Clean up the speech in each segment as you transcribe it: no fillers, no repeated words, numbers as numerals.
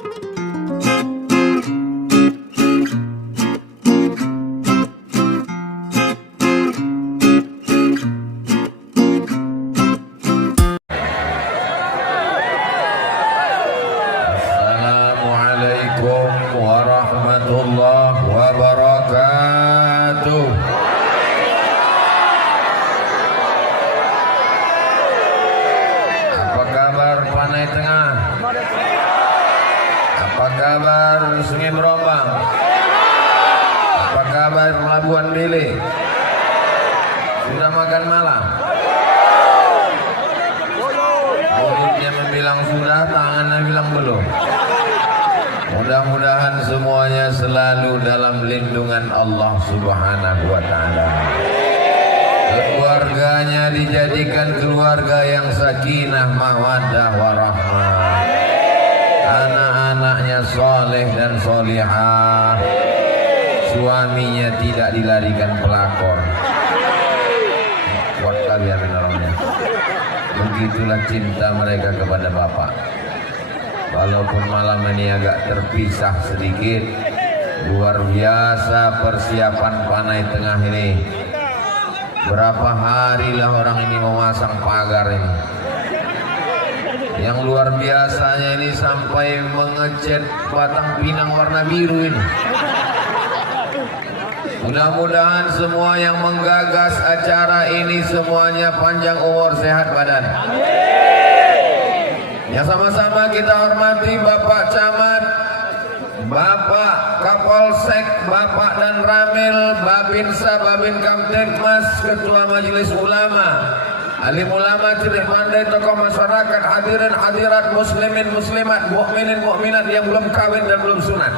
Assalamualaikum warahmatullahi wabarakatuh. Apa kabar Panai Tengah? Apa kabar Sungai Berombang? Apa kabar Pelabuhan Bilik? Sudah makan malam? Mulutnya membilang sudah, tangannya bilang belum. Mudah-mudahan semuanya selalu dalam lindungan Allah Subhanahu wa ta'ala. Keluarganya dijadikan keluarga yang sakinah, mawaddah, warahmah. Anak-anaknya soleh dan solihah. Suaminya tidak dilarikan pelakor. Kuat kalian menolongnya. Begitulah cinta mereka kepada Bapak. Walaupun malam ini agak terpisah sedikit, luar biasa persiapan Panai Tengah ini. Berapa hari lah orang ini memasang pagar ini. Yang luar biasanya ini sampai mengecat batang pinang warna biru ini. Mudah-mudahan semua yang menggagas acara ini semuanya panjang umur, sehat badan. Yang sama-sama kita hormati Bapak Camat, Bapak Kapolsek, Bapak dan Ramil, Babinsa, Babin Kamtibmas, Ketua Majelis Ulama, alim ulama, cilik pandai, tokoh masyarakat, hadirin hadirat, muslimin muslimat, mukminin mukminat yang belum kawin dan belum sunat.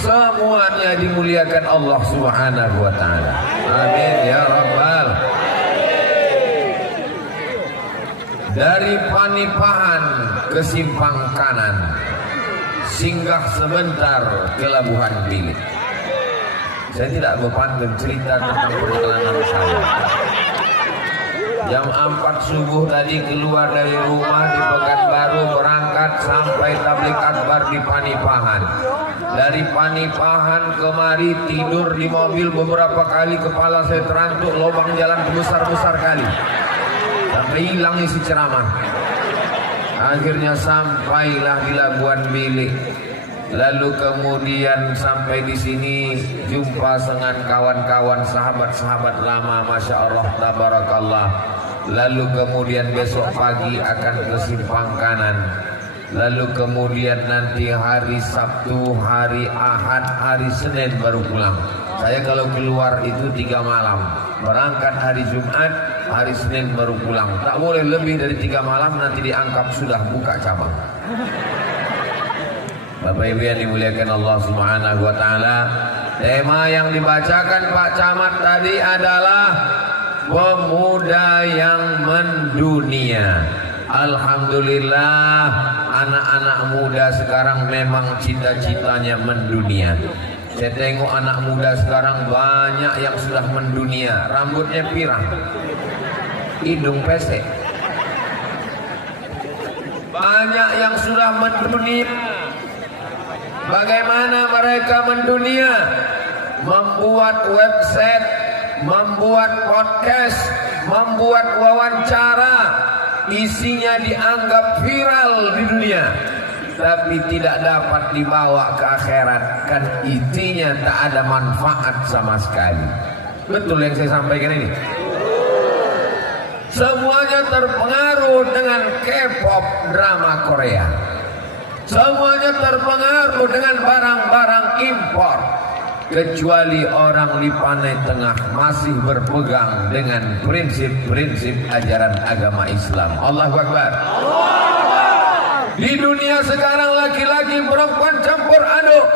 Semuanya dimuliakan Allah Subhanahu wa ta'ala. Amin ya rabbal. Dari Panipahan ke Simpang Kanan, singgah sebentar ke Labuhan Bilik. Saya tidak berpantun cerita tentang perjalanan saya. Jam 4 subuh tadi keluar dari rumah di Pekanbaru, berangkat sampai tablik akbar di Panipahan. Dari Panipahan kemari tidur di mobil beberapa kali, kepala saya terantuk, lubang jalan besar-besar kali. Sampai hilang isi ceramah. Akhirnya sampailah di Labuan Bilik. Lalu kemudian sampai di sini jumpa dengan kawan-kawan sahabat-sahabat lama, masya Allah, tabarakallah. Lalu kemudian besok pagi akan ke Simpang Kanan. Lalu kemudian nanti hari Sabtu, hari Ahad, hari Senin baru pulang. Saya kalau keluar itu 3 malam. Berangkat hari Jumat, hari Senin baru pulang. Tak boleh lebih dari 3 malam, nanti dianggap sudah buka cabang. Bapak Ibu yang dimuliakan Allah Subhanahu wa ta'ala, tema yang dibacakan Pak Camat tadi adalah pemuda yang mendunia. Alhamdulillah, anak-anak muda sekarang memang cita-citanya mendunia. Saya tengok anak muda sekarang banyak yang sudah mendunia. Rambutnya pirang, hidung pesek. Banyak yang sudah mendunia. Bagaimana mereka mendunia? Membuat website, membuat podcast, membuat wawancara. Isinya dianggap viral di dunia, tapi tidak dapat dibawa ke akhirat. Kan intinya tak ada manfaat sama sekali. Betul yang saya sampaikan ini? Semuanya terpengaruh dengan K-pop drama Korea. Semuanya terpengaruh dengan barang-barang impor. Kecuali orang di Panai Tengah masih berpegang dengan prinsip-prinsip ajaran agama Islam. Allahu Akbar. Di dunia sekarang laki-laki perempuan campur aduk,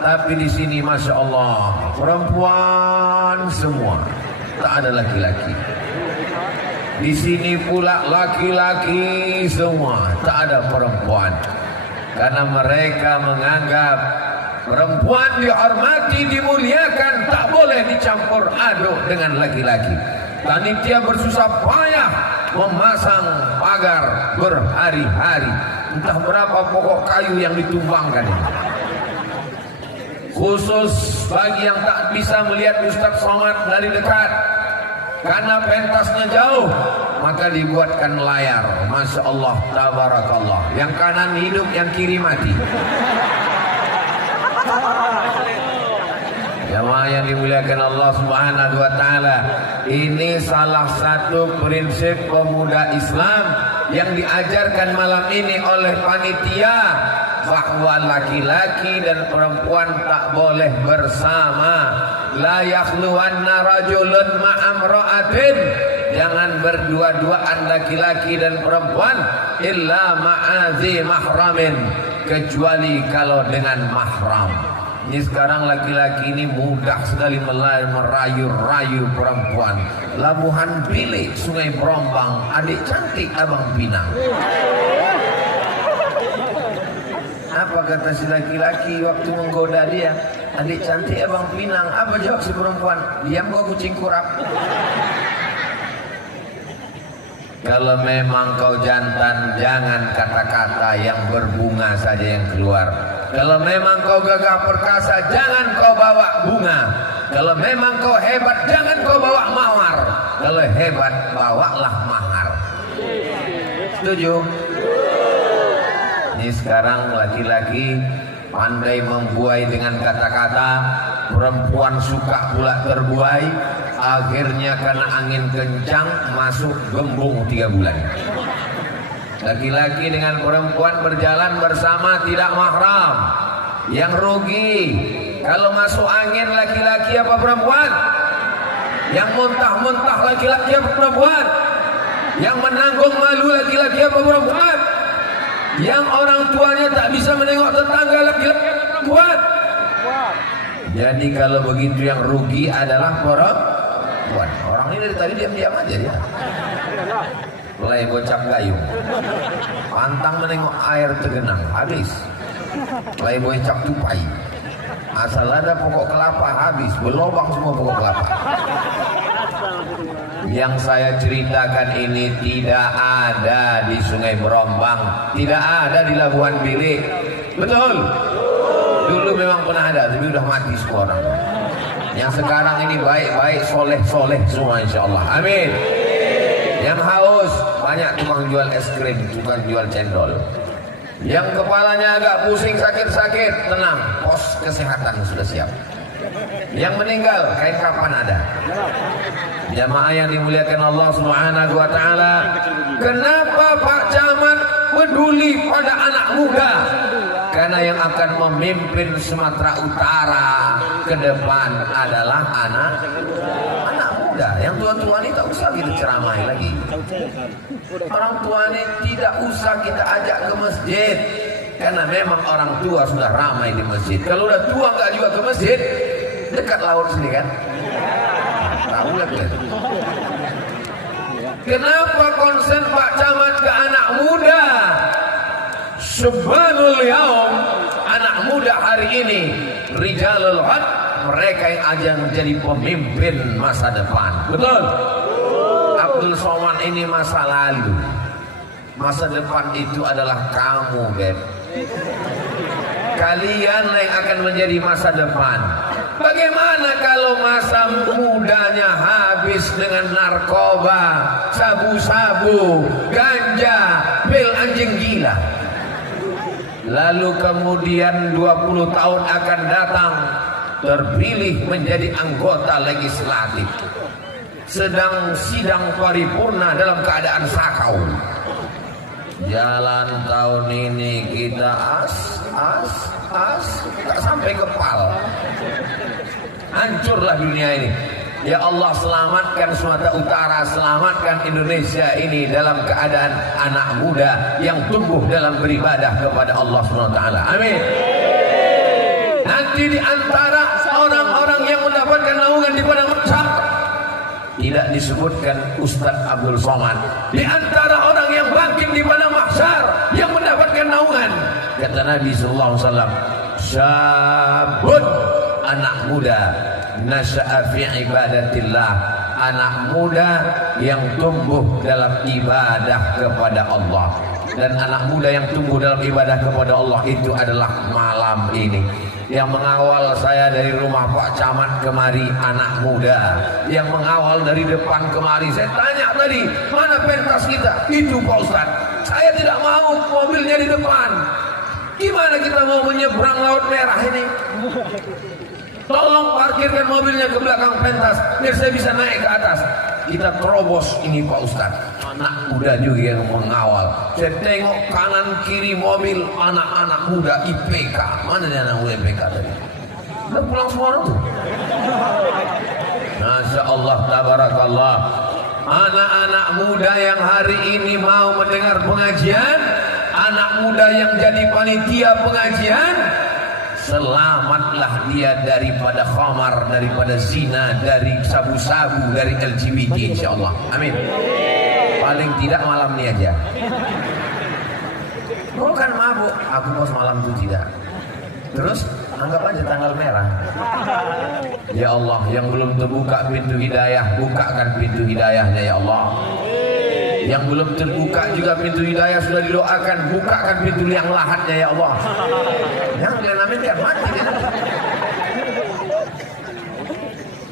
tapi di sini masya Allah perempuan semua, tak ada laki-laki. Di sini pula laki-laki semua, tak ada perempuan, karena mereka menganggap perempuan dihormati, dimuliakan, tak boleh dicampur aduk dengan laki-laki. Panitia bersusah payah memasang pagar berhari-hari. entah berapa pokok kayu yang ditumbangkan ini. Khusus bagi yang tak bisa melihat Ustaz Somad dari dekat karena pentasnya jauh, maka dibuatkan layar. Masya Allah, tabarakallah. Yang kanan hidup, yang kiri mati. Jamaah yang dimuliakan Allah Subhanahu wa taala, ini salah satu prinsip pemuda Islam yang diajarkan malam ini oleh panitia, bahwa laki-laki dan perempuan tak boleh bersama. La yakhluwanna rajulun ma'amra'atin, jangan berdua-duaan laki-laki dan perempuan illa ma'azi mahramin, kecuali kalau dengan mahram. Ini sekarang laki-laki ini mudah sekali merayu-rayu perempuan. Labuhan Bilik, Sungai Brombang, adik cantik Abang Pinang. Apa kata si laki-laki waktu menggoda dia? Adik cantik Abang Pinang. Apa jawab si perempuan? Diam kau kucing kurap. Kalau memang kau jantan, jangan kata-kata yang berbunga saja yang keluar. Kalau memang kau gagah perkasa, jangan kau bawa bunga. Kalau memang kau hebat, jangan kau bawa mawar. Kalau hebat, bawalah mahar. Setuju? Ini sekarang laki-laki pandai membuai dengan kata-kata, perempuan suka pula terbuai. Akhirnya karena angin kencang masuk gembung 3 bulan. Laki-laki dengan perempuan berjalan bersama tidak mahram. Yang rugi kalau masuk angin laki-laki apa perempuan? Yang muntah-muntah laki-laki apa perempuan? Yang menanggung malu laki-laki apa perempuan? Yang orang tuanya tak bisa menengok tetangga laki-laki apa perempuan? Jadi kalau begitu yang rugi adalah perempuan. Orang ini dari tadi diam-diam aja ya. Mulai bocap gayung, pantang menengok air tergenang, habis. Mulai bocap tupai, asal ada pokok kelapa habis, berlobang semua pokok kelapa. Yang saya ceritakan ini tidak ada di Sungai Brombang, tidak ada di Labuhan Bilik. Betul? Dulu memang pernah ada, tapi udah mati semua orang. Yang sekarang ini baik-baik, soleh-soleh semua insya Allah. Amin. Yang haus, banyak tukang jual es krim, tukang jual cendol. Yang kepalanya agak pusing, sakit-sakit, tenang, pos kesehatan sudah siap. Yang meninggal, kain kapan ada. Jamaah yang dimuliakan Allah Subhanahu wa taala, kenapa Pak Camat peduli pada anak muda? Karena yang akan memimpin Sumatera Utara ke depan adalah anak muda. Yang tua-tua ini tak usah kita ceramai lagi. Orang tua ini tidak usah kita ajak ke masjid, karena memang orang tua sudah ramai di masjid. Kalau udah tua nggak juga ke masjid, dekat laut sini kan? Tahu lagi. Kenapa konsen Pak Camat ke anak muda? Subhanul yaum, anak muda hari ini rijalul had, mereka yang akan menjadi pemimpin masa depan. Betul? Abdul Somad ini masa lalu. Masa depan itu adalah kamu, Beb. Kalian yang akan menjadi masa depan. Bagaimana kalau masa mudanya habis dengan narkoba, sabu-sabu, ganja, pil anjing gila? Lalu kemudian 20 tahun akan datang, terpilih menjadi anggota legislatif, sedang sidang paripurna dalam keadaan sakau. Jalan tahun ini kita tak sampai kepal. Hancurlah dunia ini. Ya Allah, selamatkan Sumatera Utara, selamatkan Indonesia ini dalam keadaan anak muda yang tumbuh dalam beribadah kepada Allah SWT. Amin. Nanti di antara orang-orang yang mendapatkan naungan di padang mahsyar tidak disebutkan Ustaz Abdul Somad. Di antara orang yang bangkit di padang mahsyar yang mendapatkan naungan, kata Nabi sallallahu alaihi wasallam, syabun, anak muda, nasya'a fi ibadatillah, anak muda yang tumbuh dalam ibadah kepada Allah. dan anak muda yang tumbuh dalam ibadah kepada Allah itu adalah malam ini. Yang mengawal saya dari rumah Pak Camat kemari anak muda, yang mengawal dari depan kemari. Saya tanya tadi, mana pentas kita? Itu Pak Ustadz. Saya tidak mau mobilnya di depan. Gimana kita mau menyeberang Laut Merah ini? Tolong parkirkan mobilnya ke belakang pentas biar saya bisa naik ke atas. Kita terobos ini Pak Ustadz. Anak muda juga yang mengawal. Saya tengok kanan kiri mobil anak-anak muda IPK. Mana dia anak muda IPK tadi? Udah pulang semua orang tuh. Masya Allah, tabarakallah. Anak-anak muda yang hari ini mau mendengar pengajian, anak muda yang jadi panitia pengajian, selamatlah dia daripada khamar, daripada zina, dari sabu-sabu, dari LGBT insyaallah. Amin. Paling tidak malam ini aja. Bukan mabuk, aku bos malam itu tidak. Terus anggap aja tanggal merah. Ya Allah, yang belum terbuka pintu hidayah, bukakan pintu hidayahnya ya Allah. Yang belum terbuka juga pintu hidayah sudah didoakan, bukakan pintu yang lahatnya ya Allah. Yang kalian amin kan mati kan?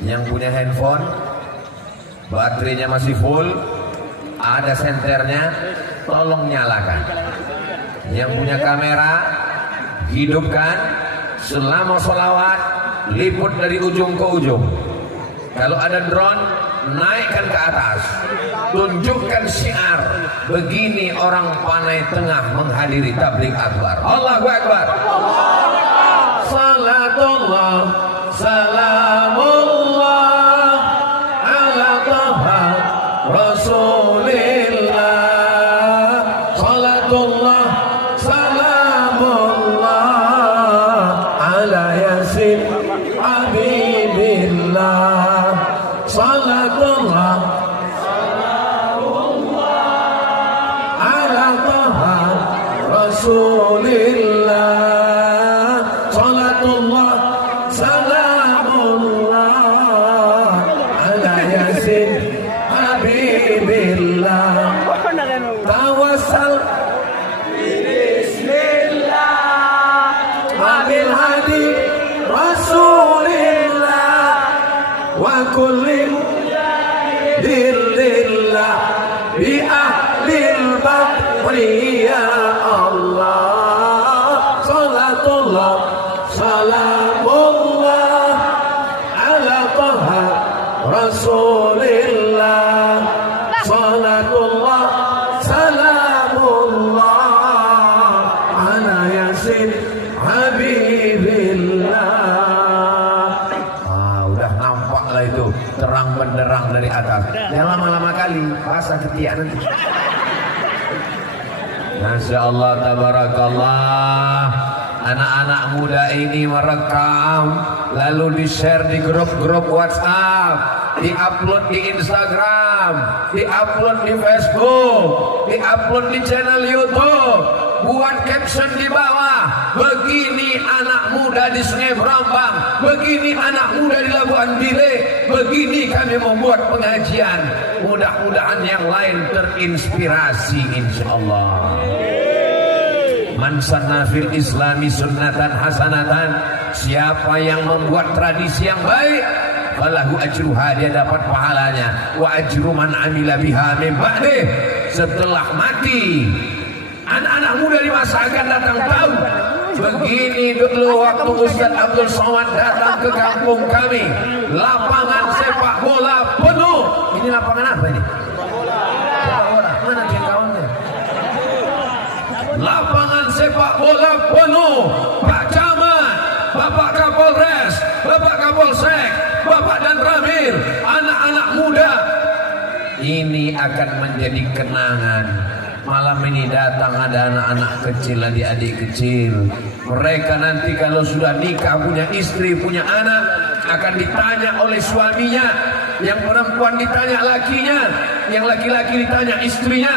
Yang punya handphone, baterainya masih full, ada senternya, tolong nyalakan. Yang punya kamera, hidupkan selama sholawat, liput dari ujung ke ujung. Kalau ada drone, naikkan ke atas, tunjukkan syiar. Begini orang Panai Tengah menghadiri tabligh akbar. Allahu Akbar. Salatullah salamullah ala taha rasulillah. Salatullah salamullah ala yasin habibillah. Salatullah salamullah ala taha rasulillah. Salatullah salamullah ala yasin habibillah. Tawassal bismillah wabil hadi rasulillah wa kulli dirlillah bi ahlil badri ya Allah. Salatullah salamullah ala taha rasulillah. Salatullah salamullah ala yasin habibillah. Udah nampak lah itu terang benderang dari atas. Jangan lama-lama kali basah ketiak nanti. Masya Allah, tabarakallah. Anak-anak muda ini merekam, lalu di-share di grup-grup WhatsApp, di-upload di Instagram, di-upload di Facebook, di-upload di channel YouTube. Buat caption di bawah, begini anak muda di Sungai Brambang, begini anak muda di Labuan Bilik, begini kami membuat pengajian. Mudah-mudahan yang lain terinspirasi insyaallah. Man sanna fil islami sunnatan hasanatan, siapa yang membuat tradisi yang baik, falahu ajruha, dia dapat pahalanya, wa ajru man amila biha min ba'dih, setelah mati. Anak-anak muda di masa akan datang tahu. Begini dulu waktu Ustaz Abdul Somad datang ke kampung kami, lapangan sepak bola penuh. Ini lapangan apa ini? Sepak bola. Mana kawannya? Lapangan sepak bola penuh. Pak Camat, Bapak Kapolres, Bapak Kapolsek, Bapak dan Ramil, anak-anak muda. Ini akan menjadi kenangan. Malam ini datang ada anak-anak kecil, adik-adik kecil. Mereka nanti kalau sudah nikah, punya istri, punya anak, akan ditanya oleh suaminya. Yang perempuan ditanya lakinya, yang laki-laki ditanya istrinya.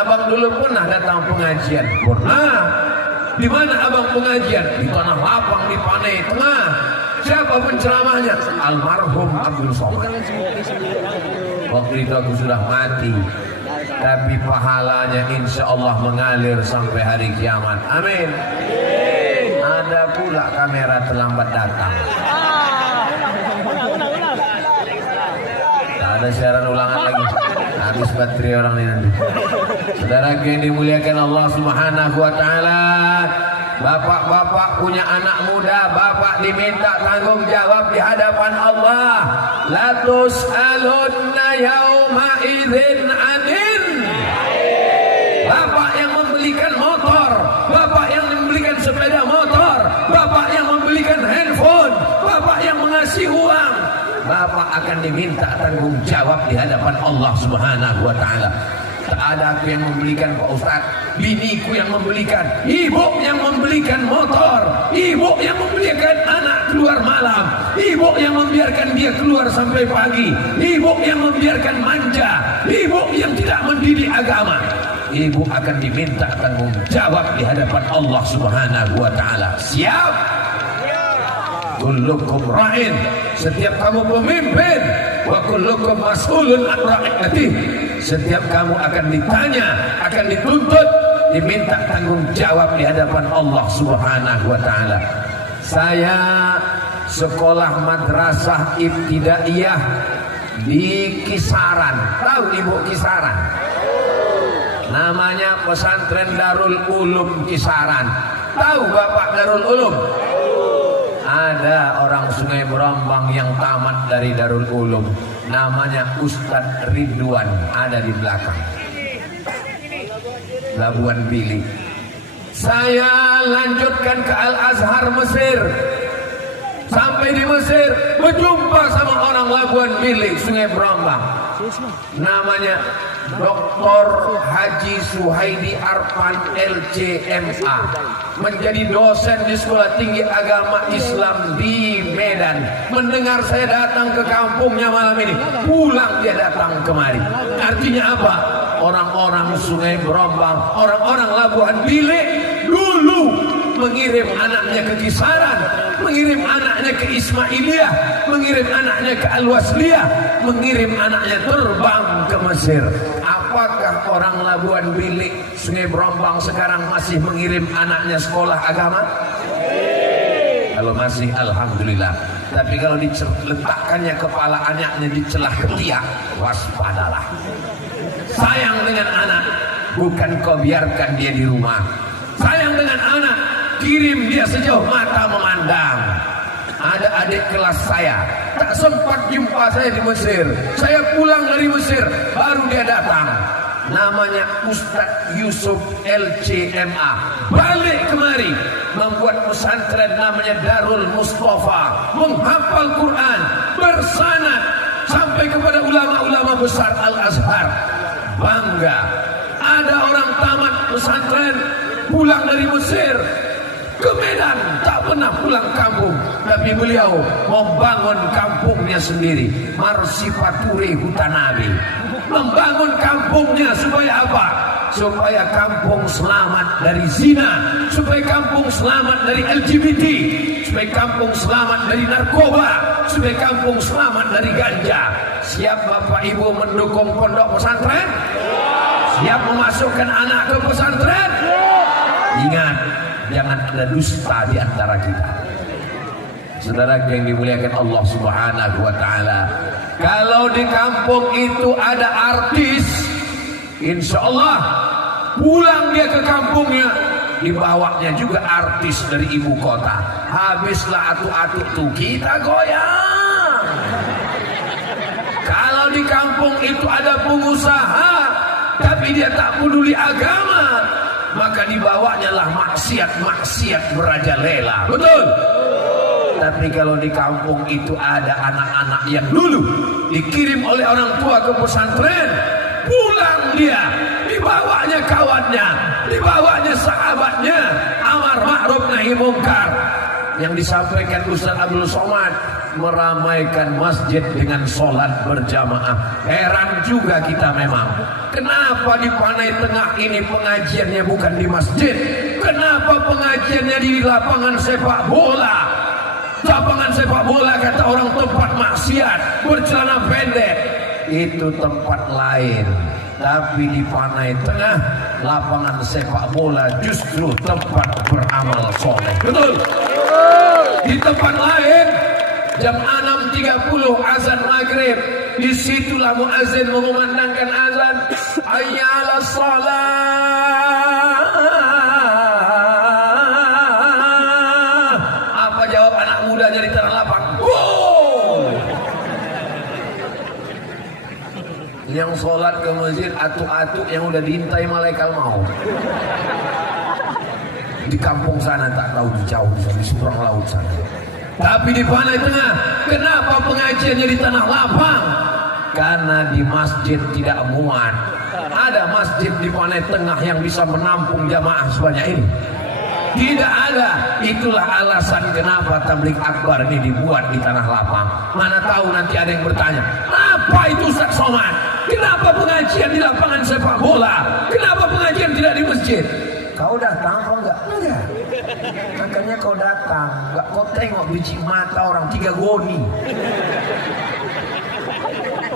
Abang dulu pernah datang pengajian? Pernah. Di mana abang pengajian? Di Tanah Lapang, di Panai Tengah. Siapa penceramahnya? Almarhum Abdul Somad. Waktu itu aku sudah mati. tapi pahalanya insya Allah mengalir sampai hari kiamat. Amin. Ada pula kamera terlambat datang. Tak ada siaran ulangan lagi. Habis baterai orang ini nanti. Saudara yang dimuliakan Allah Subhanahu wa taala, bapak-bapak punya anak muda, bapak diminta tanggung jawab di hadapan Allah. La tus'alunna yauma idzin anin. Bapak yang membelikan motor, bapak yang membelikan sepeda motor, bapak yang membelikan handphone, bapak yang mengasih uang, bapak akan diminta tanggung jawab di hadapan Allah Subhanahu wa taala. Tak ada aku yang membelikan Pak Ustaz, biniku yang membelikan, ibu yang membelikan motor, ibu yang membelikan anak keluar malam, ibu yang membiarkan dia keluar sampai pagi, ibu yang membiarkan manja, ibu yang tidak mendidik agama. Ibu akan diminta tanggung jawab di hadapan Allah Subhanahu wa taala. Siap? Kullukum ra'in, setiap kamu pemimpin, wa kullukum mas'ulun an ra'iyatihi, setiap kamu akan ditanya, akan dituntut, diminta tanggung jawab di hadapan Allah Subhanahu wa taala. Saya sekolah madrasah ibtidaiyah di Kisaran. Tahu Ibu Kisaran? Namanya Pesantren Darul Ulum Kisaran. Tahu Bapak Darul Ulum? Ada orang Sungai Berombang yang tamat dari Darul Ulum, namanya Ustadz Ridwan, ada di belakang Labuan Bilik. Saya lanjutkan ke Al-Azhar Mesir. Sampai di Mesir berjumpa sama orang Labuan Bilik, Sungai Berombang, namanya Dr. Haji Suhaidi Arfan LCMA, menjadi dosen di Sekolah Tinggi Agama Islam di Medan. Mendengar saya datang ke kampungnya malam ini, pulang dia datang kemari. Artinya apa? Orang-orang Sungai Berombang, orang-orang Labuan Bilik dulu mengirim anaknya ke Kisaran, mengirim anaknya ke Ismailiyah, mengirim anaknya ke Al-Wasliyah, mengirim anaknya terbang ke Mesir. Apakah orang Labuan Bilik, Sungai Berombang sekarang masih mengirim anaknya sekolah agama? Kalau masih, alhamdulillah. Tapi kalau diletakkannya kepala anaknya di celah ketiak, waspadalah. Sayang dengan anak, bukan kau biarkan dia di rumah. Sayang dengan anak, kirim dia sejauh mata memandang. Ada adik kelas saya, tak sempat jumpa saya di Mesir. Saya pulang dari Mesir, baru dia datang. Namanya Ustadz Yusuf LCMA. Balik kemari, membuat pesantren namanya Darul Mustafa, menghafal Quran, bersanad sampai kepada ulama-ulama besar Al-Azhar. Bangga. Ada orang tamat pesantren, pulang dari Mesir ke Medan, tak pernah pulang kampung, tapi beliau membangun kampungnya sendiri, Marsipature Hutanabi, membangun kampungnya supaya apa? Supaya kampung selamat dari zina, supaya kampung selamat dari LGBT, supaya kampung selamat dari narkoba, supaya kampung selamat dari ganja. Siap Bapak Ibu mendukung pondok pesantren? Siap memasukkan anak ke pesantren? Ingat, jangan ada dusta di antara kita. Saudara yang dimuliakan Allah Subhanahu wa taala, kalau di kampung itu ada artis, insya Allah pulang dia ke kampungnya, dibawanya juga artis dari ibu kota. Habislah atu-atu tuh, kita goyang. Kalau di kampung itu ada pengusaha, tapi dia tak peduli agama, maka dibawanya lah maksiat-maksiat merajalela. Betul? Tapi kalau di kampung itu ada anak-anak yang dulu dikirim oleh orang tua ke pesantren, pulang dia, dibawanya kawannya, dibawanya sahabatnya, amar ma'ruf nahi mungkar. Yang disampaikan Ustaz Abdul Somad, meramaikan masjid dengan sholat berjamaah. Heran juga kita memang, kenapa di Panai Tengah ini pengajiannya bukan di masjid? Kenapa pengajiannya di lapangan sepak bola? Lapangan sepak bola kata orang tempat maksiat, bercelana pendek. Itu tempat lain. Tapi di Panai Tengah, lapangan sepak bola justru tempat beramal soleh. Betul? Di tempat lain, jam 6.30 azan maghrib, disitulah muazin mengumandangkan azan, hayya 'alas shalah. Apa jawab anak mudanya di tanah lapang? Gol! Yang sholat ke masjid atuk-atuk yang udah diintai malaikat maut. Di kampung sana tak tahu, di jauh di seberang laut sana. Tapi di Panai Tengah, kenapa pengajiannya di tanah lapang? Karena di masjid tidak muat. Ada masjid di Panai Tengah yang bisa menampung jamaah sebanyak ini? Tidak ada. Itulah alasan kenapa tabligh akbar ini dibuat di tanah lapang. Mana tahu nanti ada yang bertanya, apa itu Ustaz Somad? Kenapa pengajian di lapangan sepak bola? Kenapa pengajian tidak di masjid? Kau datang apa enggak? Enggak. Makanya kau datang, enggak kau tengok biji mata orang 3 goni.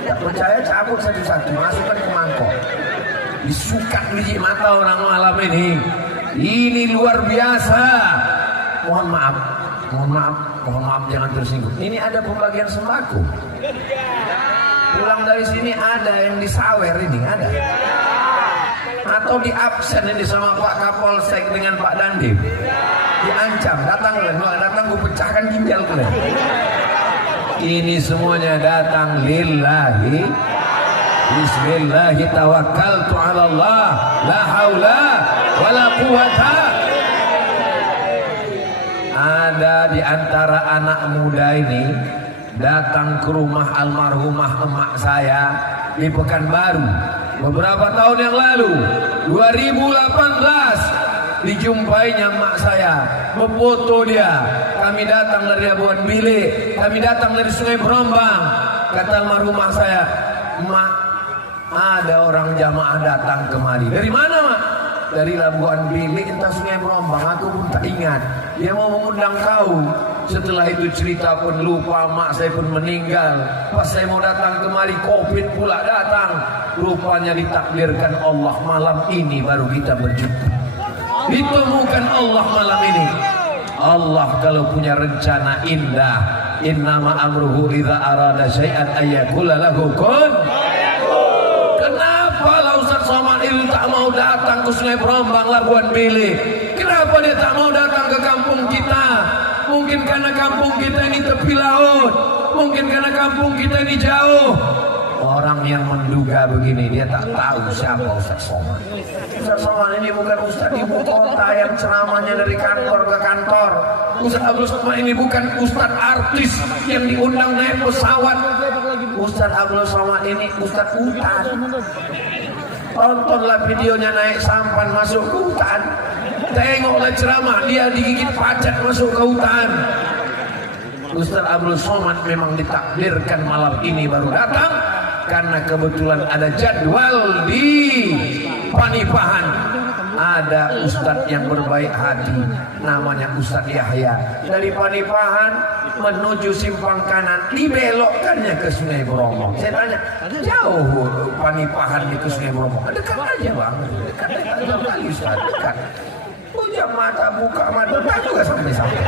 Tak percaya cabut satu-satu, masukkan ke mangkok. Disukat biji mata orang malam ini. Ini luar biasa. Mohon maaf jangan tersinggung. Ini ada pembagian sembako. Pulang dari sini ada yang disawer ini, ada. Atau di absen ini sama Pak Kapolsek dengan Pak Dandim, diancam, datang gue pecahkan ginjal kalian. Ini semuanya datang lillahi, bismillahi tawakkaltu ala Allah, la haula wala quwata. Ada di antara anak muda ini datang ke rumah almarhumah emak saya di Pekanbaru beberapa tahun yang lalu, 2018. Dijumpainya emak saya, memfoto dia. Kami datang dari Labuan Bilik, kami datang dari Sungai Berombang. Kata almarhumah saya, emak, ada orang jamaah datang kemari. Dari mana, mak? Dari Labuan Bilik, entah Sungai Berombang, aku pun tak ingat. Dia mau mengundang kau. Setelah itu cerita pun lupa, mak saya pun meninggal. Pas saya mau datang kemari, Covid pula datang. Rupanya ditakdirkan Allah malam ini baru kita berjumpa. Ditemukan Allah malam ini. Allah kalau punya rencana indah, innama amruhu idza arada syai'an ayyakula lahu kun. Kenapa Ustaz Somad itu tak mau datang ke Sungai Berombang, Labuan Bilik? Kenapa dia tak mau datang ke kampung kita? Mungkin karena kampung kita ini tepi laut, mungkin karena kampung kita ini jauh. Orang yang menduga begini, dia tak tahu siapa Ustaz Somad. Ustaz Somad ini bukan Ustaz ibu kota yang ceramahnya dari kantor ke kantor. Ustaz Abdul Somad ini bukan Ustaz artis yang diundang naik pesawat. Ustaz Abdul Somad ini Ustaz hutan. Tontonlah videonya naik sampan masuk ke hutan. Tengoklah ceramah dia digigit pacat masuk ke hutan. Ustaz Abdul Somad memang ditakdirkan malam ini baru datang karena kebetulan ada jadwal di Panipahan. Ada ustadz yang berbaik hati, namanya Ustadz Yahya. Dari Panipahan menuju simpang kanan, dibelokkannya ke Sungai Berombong. Saya tanya, jauh Panipahan itu Sungai Berombong? Dekat aja bang, dekat kali Ustaz, dekat. Punya mata, buka mata, tak juga sampai-sampai.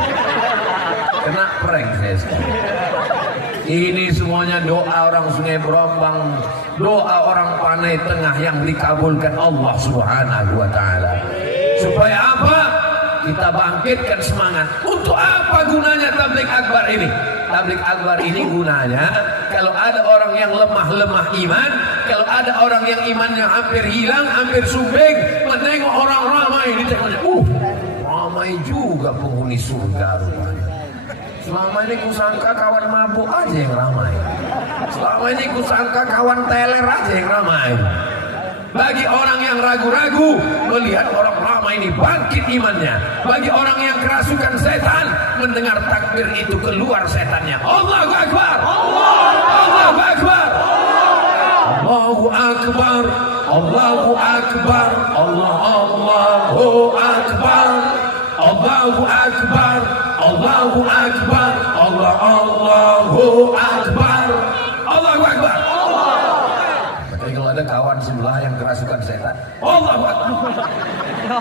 Kena prank saya sekarang. Ini semuanya doa orang Sungai Berombang, doa orang Panai Tengah yang dikabulkan Allah Subhanahu wa Ta'ala. Supaya apa? Kita bangkitkan semangat. Untuk apa gunanya tabligh akbar ini? Tabligh akbar ini gunanya kalau ada orang yang lemah iman, kalau ada orang yang imannya hampir hilang, hampir sumbing, menengok orang ramai di tengahnya. Ramai juga penghuni surga rupanya. Selama ini kusangka kawan mabuk aja yang ramai. Selama ini kusangka kawan teler aja yang ramai. Bagi orang yang ragu-ragu melihat orang ramai ini bangkit imannya. Bagi orang yang kerasukan setan mendengar takbir itu keluar setannya. Allahu Akbar. Allahu Akbar. Allahu Akbar. Allahu Akbar. Allahu Akbar. Allahu Akbar. Allahu Akbar. Allahu Akbar. Allahu Akbar. Tapi kalau ada kawan sebelah yang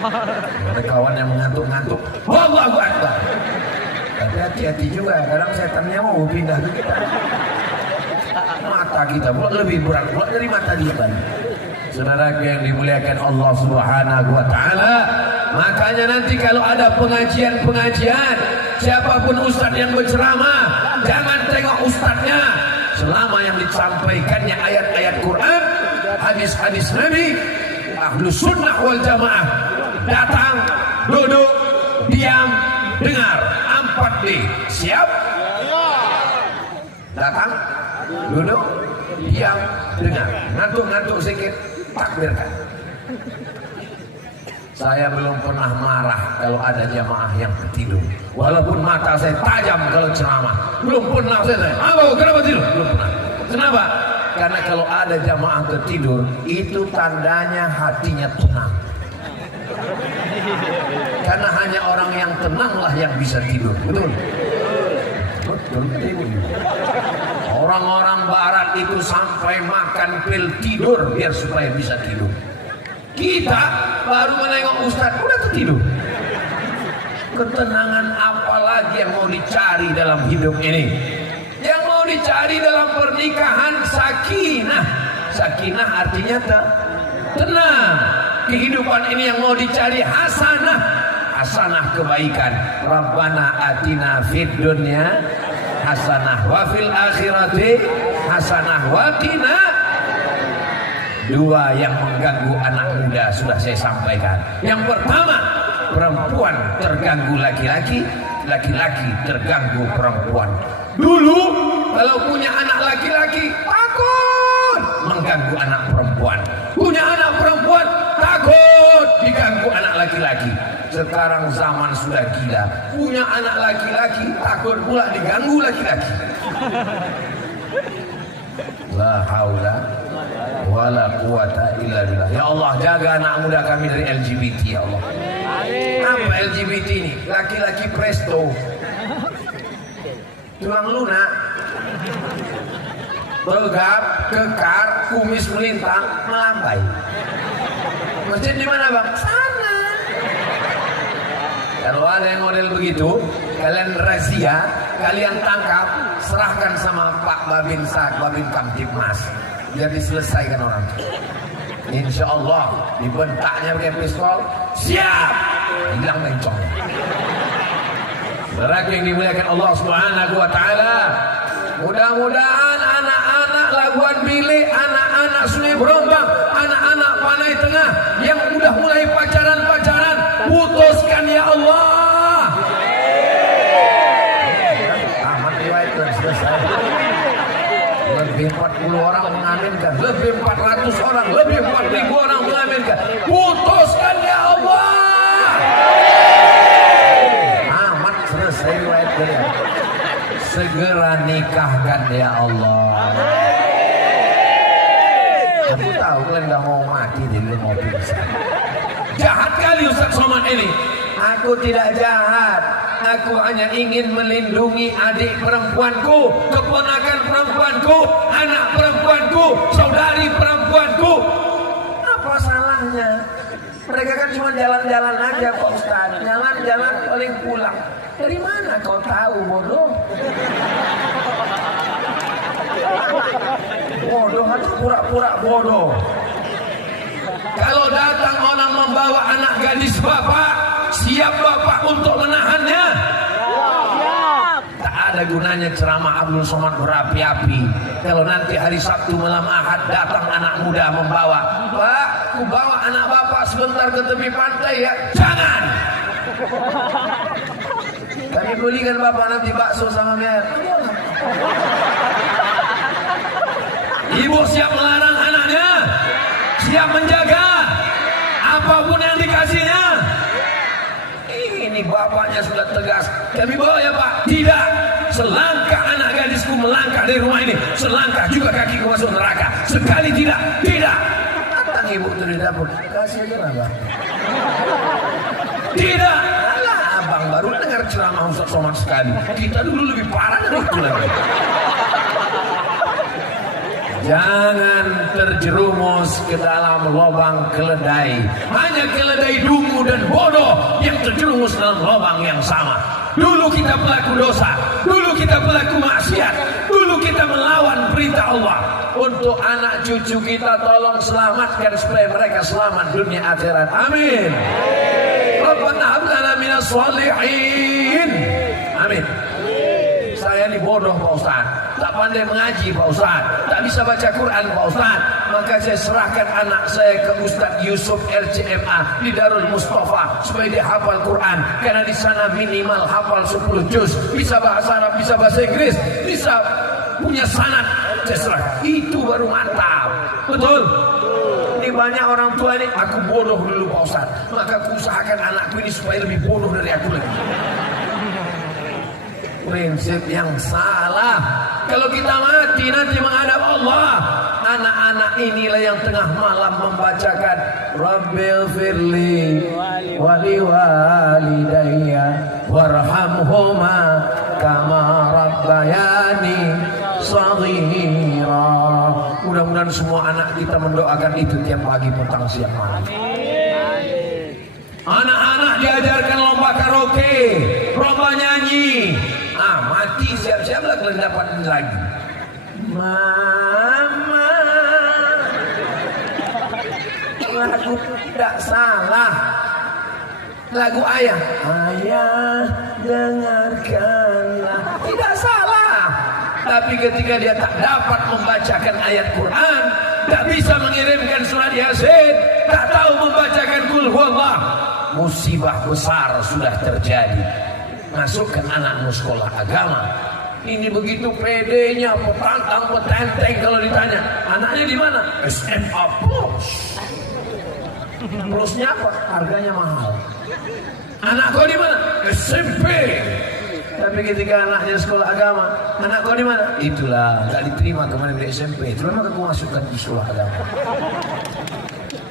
Ada kawan yang mengantuk-ngantuk. Allahu Akbar. Tapi hati-hati juga, kadang setannya mau pindah ke kita. Mata kita lebih berat pula dari mata dia banyak. Saudara yang dimuliakan Allah Subhanahu wa taala, makanya nanti kalau ada pengajian, siapapun ustadz yang berceramah, jangan tengok ustadznya, selama yang disampaikannya ayat-ayat Quran, hadis-hadis Nabi, Ahlus Sunnah wal Jamaah. Datang, duduk, diam, dengar. 4D. Siap? Datang, duduk, diam, dengar. Ngantuk-ngantuk sedikit, takbirkan. Saya belum pernah marah kalau ada jamaah yang tertidur. Walaupun mata saya tajam kalau ceramah. Belum pernah saya. Kenapa tidur? Belum pernah. Kenapa? Karena kalau ada jamaah tertidur, itu tandanya hatinya tenang. Karena hanya orang yang tenanglah yang bisa tidur. Betul? Betul. Orang-orang barat itu sampai makan pil tidur biar supaya bisa tidur. Kita baru menengok ustaz udah tertidur. Ketenangan apa lagi yang mau dicari dalam hidup ini? Yang mau dicari dalam pernikahan sakinah. Sakinah artinya tenang. Kehidupan ini yang mau dicari hasanah. Hasanah kebaikan. Rabbana atina fid dunya hasanah wa fil akhirati hasanah wa qina. Dua yang mengganggu anak muda sudah saya sampaikan. Yang pertama, perempuan terganggu laki-laki, laki-laki terganggu perempuan. Dulu kalau punya anak laki-laki takut mengganggu anak perempuan. Punya anak perempuan takut diganggu anak laki-laki. Sekarang zaman sudah gila. Punya anak laki-laki takut pula diganggu laki-laki. La haula wala quwata illa billah. Ya Allah, jaga anak muda kami dari LGBT ya Allah. Apa LGBT ini? Laki-laki presto, tulang lunak, begap, kekar, kumis melintang, melambai. Masjid di mana bang? Sana. Kalau ada yang model begitu, kalian razia, kalian tangkap, serahkan sama Pak Babin Sak, Babin Kamtibmas, biar diselesaikan orang. Insya Allah dibentaknya pakai pistol, siap, hilang mencong. Saudara yang dimuliakan Allah Subhanahu wa taala, mudah-mudahan anak-anak Labuan Bilik, anak-anak Sungai Berombang, anak-anak Panai Tengah yang udah mulai pacaran-pacaran, putuskan ya Allah. Tamat riwayat dan selesai. Lebih 40 orang mengaminkan, lebih 400 orang, lebih 4.000 orang mengaminkan. Putuskan ya Allah. Amat selesai riwayat dari segera nikahkan ya Allah. Aku tahu kalian gak mau mati jadi mau pingsan. Jahat kali Ustaz Somad ini. Aku tidak jahat. Aku hanya ingin melindungi adik perempuanku, keponakan perempuanku, anak perempuanku, saudari perempuanku. Apa salahnya? Mereka kan cuma jalan-jalan aja Pak Ustaz. Jalan-jalan paling pulang. Dari mana kau tahu bodoh? Bodoh atau pura-pura bodoh? Kalau datang orang membawa anak gadis bapak, siap bapak untuk menahannya? Tak ada gunanya ceramah Abdul Somad berapi-api. Kalau nanti hari Sabtu malam Ahad datang anak muda membawa, Pak, aku bawa anak bapak sebentar ke tepi pantai ya. Jangan. Kami belikan bapak nanti bakso sama mer. Ibu siap melarang anaknya, siap menjaga apapun yang dikasihnya. Ini bapaknya sudah tegas. Kami bawa ya Pak. Tidak. Selangkah anak gadisku melangkah dari rumah ini, selangkah juga kakiku masuk neraka. Sekali tidak. Tidak. Datang ibu itu di dapur. Kasih aja lah Bang. Tidak. Alah, abang baru dengar ceramah Ustaz Somad sekali. Kita dulu lebih parah dari itu lagi. Jangan terjerumus ke dalam lubang keledai. Hanya keledai dungu dan bodoh yang terjerumus dalam lubang yang sama. Dulu kita pelaku dosa, dulu kita pelaku maksiat, dulu kita melawan perintah Allah. Untuk anak cucu kita tolong selamatkan supaya mereka selamat dunia akhirat. Amin. Rabbana hab lana minas shalihin. Amin. Saya ini bodoh Pak Ustaz, tak pandai mengaji Pak Ustaz, tak bisa baca Quran Pak Ustaz. Maka saya serahkan anak saya ke Ustaz Yusuf RCMA di Darul Mustafa supaya dia hafal Quran. Karena di sana minimal hafal 10 juz, bisa bahasa Arab, bisa bahasa Inggris, bisa punya sanad. Saya serahkan. Itu baru mantap. Betul? Ini banyak orang tua ini, aku bodoh dulu Pak Ustaz, maka aku usahakan anakku ini supaya lebih bodoh dari aku lagi. Prinsip yang salah. Kalau kita mati nanti menghadap Allah, anak-anak inilah yang tengah malam membacakan Rabbil firli wali walidayya warhamhuma kama rabbayani shaghira. Mudah-mudahan semua anak kita mendoakan itu tiap pagi, petang, siang, malam. Anak-anak diajarkan lomba karaoke, lomba nyanyi. Mati siap-siaplah kalian dapat lagi. Mama, lagu tidak salah. Lagu ayah, ayah dengarkanlah, tidak salah. Tapi ketika dia tak dapat membacakan ayat Quran, tak bisa mengirimkan surat Yasin, tak tahu membacakan Qul Huwallah, musibah besar sudah terjadi. Masukkan anakmu sekolah agama. Ini begitu pedenya, petantang, petenteng kalau ditanya, anaknya di mana? SMA Plus. Plusnya apa? Harganya mahal. Anak kau di mana? SMP. Tapi ketika anaknya sekolah agama, anak kau di mana? Itulah, gak diterima kemarin di SMP. Itulah maka kau masukkan di sekolah agama.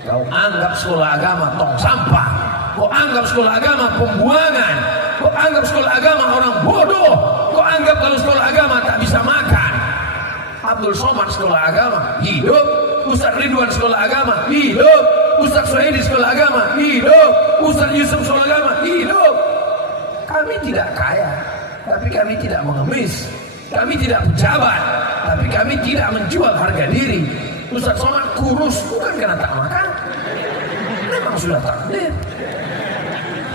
Kau anggap sekolah agama tong sampah. Kau anggap sekolah agama pembuangan. Kau anggap sekolah agama orang bodoh. Kau anggap kalau sekolah agama tak bisa makan. Abdul Somad sekolah agama hidup. Ustaz Ridwan sekolah agama hidup. Ustaz Suhaidi sekolah agama hidup. Ustaz Yusuf sekolah agama hidup. Kami tidak kaya, tapi kami tidak mengemis. Kami tidak pejabat, tapi kami tidak menjual harga diri. Ustaz Somad kurus bukan karena tak makan, memang sudah takdir.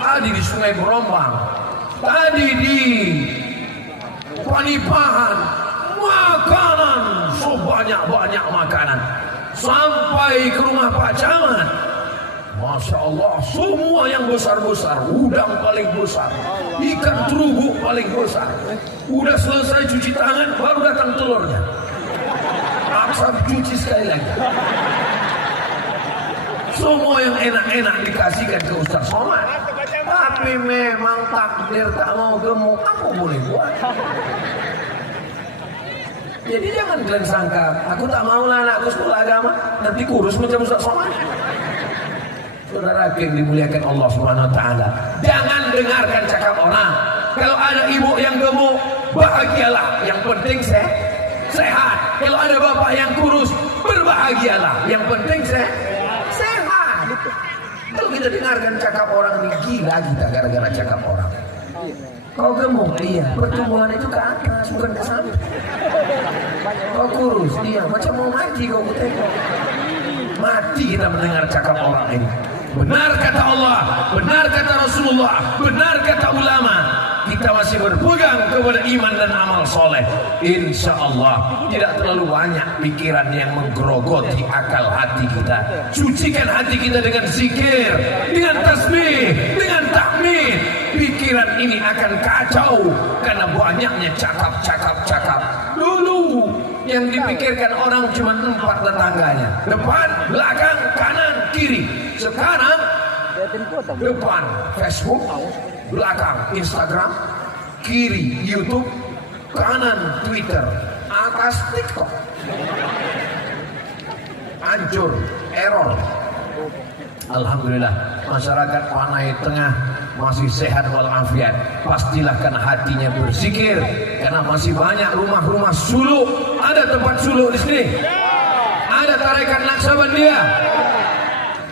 Tadi di Sungai Berombang, tadi di Panipahan, makanan sebanyak-banyak makanan, sampai ke rumah Pak Camat. Masya Allah, semua yang besar-besar, udang paling besar, ikan terubuk paling besar. Udah selesai cuci tangan, baru datang telurnya. Paksa cuci sekali lagi. Semua yang enak-enak dikasihkan ke Ustaz Somad. Tapi memang takdir tak mau gemuk, apa boleh buat? Jadi jangan kalian sangka, aku tak mau lah anakku sekolah agama, nanti kurus macam Ustaz Somad. Saudara yang dimuliakan Allah Subhanahu wa taala, jangan dengarkan cakap orang. Kalau ada ibu yang gemuk, bahagialah, yang penting sehat. Kalau ada bapak yang kurus, berbahagialah, yang penting sehat. Kalau kita dengarkan cakap orang ini, gila kita gara-gara cakap orang. Kau gemuk, iya, pertumbuhan itu ke atas, bukan ke samping. Kau kurus, iya, macam mau mati kau tengok. Mati kita mendengar cakap orang ini. Benar kata Allah, benar kata Rasulullah, benar kata ulama. Kita masih berpegang kepada iman dan amal soleh. Insya Allah tidak terlalu banyak pikiran yang menggerogoti akal hati kita. Sucikan hati kita dengan zikir, dengan tasbih, dengan tahmid. Pikiran ini akan kacau karena banyaknya cakap. Dulu yang dipikirkan orang cuma 4 tetangganya, depan, belakang, kanan, kiri. Sekarang depan Facebook, belakang Instagram, kiri YouTube, kanan Twitter, atas TikTok. Hancur, error. Alhamdulillah masyarakat Panai Tengah masih sehat walafiat. Pastilah karena hatinya berzikir, karena masih banyak rumah-rumah suluk. Ada tempat suluk di sini. tarekat Naksabandia?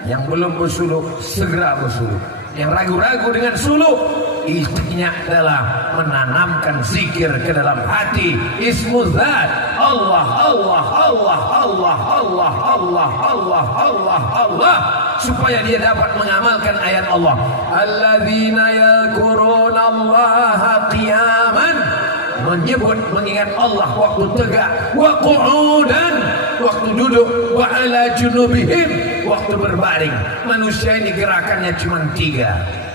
Yang belum bersuluk segera bersuluk. Yang ragu-ragu dengan suluk, istrinya adalah menanamkan zikir ke dalam hati. Ismudzat Allah Allah Allah Allah Allah Allah Allah Allah Allah, supaya dia dapat mengamalkan ayat Allah. Alladzina yadhkuruna Allaha qiyaman, mengingat Allah waktu tegak, wa qu'udan, waktu duduk, wa ala junubihim, waktu berbaring. Manusia ini gerakannya cuma 3: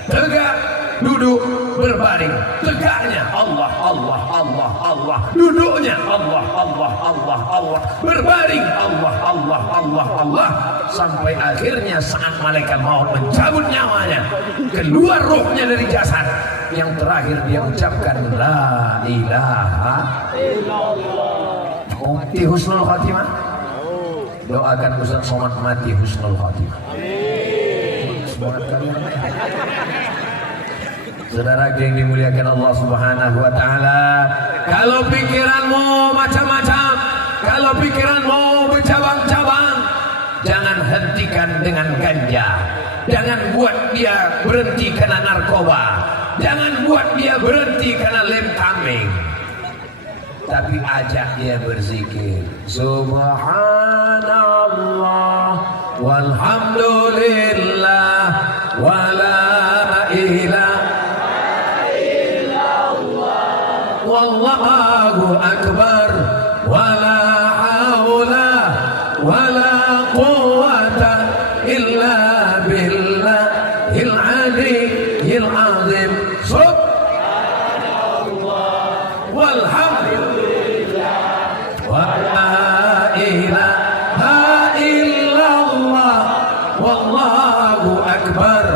tegak, duduk, berbaring. Tegaknya Allah Allah Allah Allah, duduknya Allah Allah Allah Allah, berbaring Allah Allah Allah Allah, sampai akhirnya saat malaikat maut mencabut nyawanya, keluar ruhnya dari jasad, yang terakhir dia ucapkan la ilaha illallah. Mati husnul khatimah. Doakan Ustaz Somad mati husnul khatimah. Semangat kalian. Saudara yang dimuliakan Allah Subhanahu wa taala, kalau pikiranmu macam-macam, kalau pikiranmu bercabang-cabang, jangan hentikan dengan ganja. Jangan buat dia berhenti karena narkoba. Jangan buat dia berhenti karena lem kambing. Tapi ajak dia berzikir. Subhanallah walhamdulillah wala ilaha wallahu akbar wala haula wala quwwata illa billahil aliyyil azim. Subhanallah walhamdulillah wala ilaha illallah wallahu akbar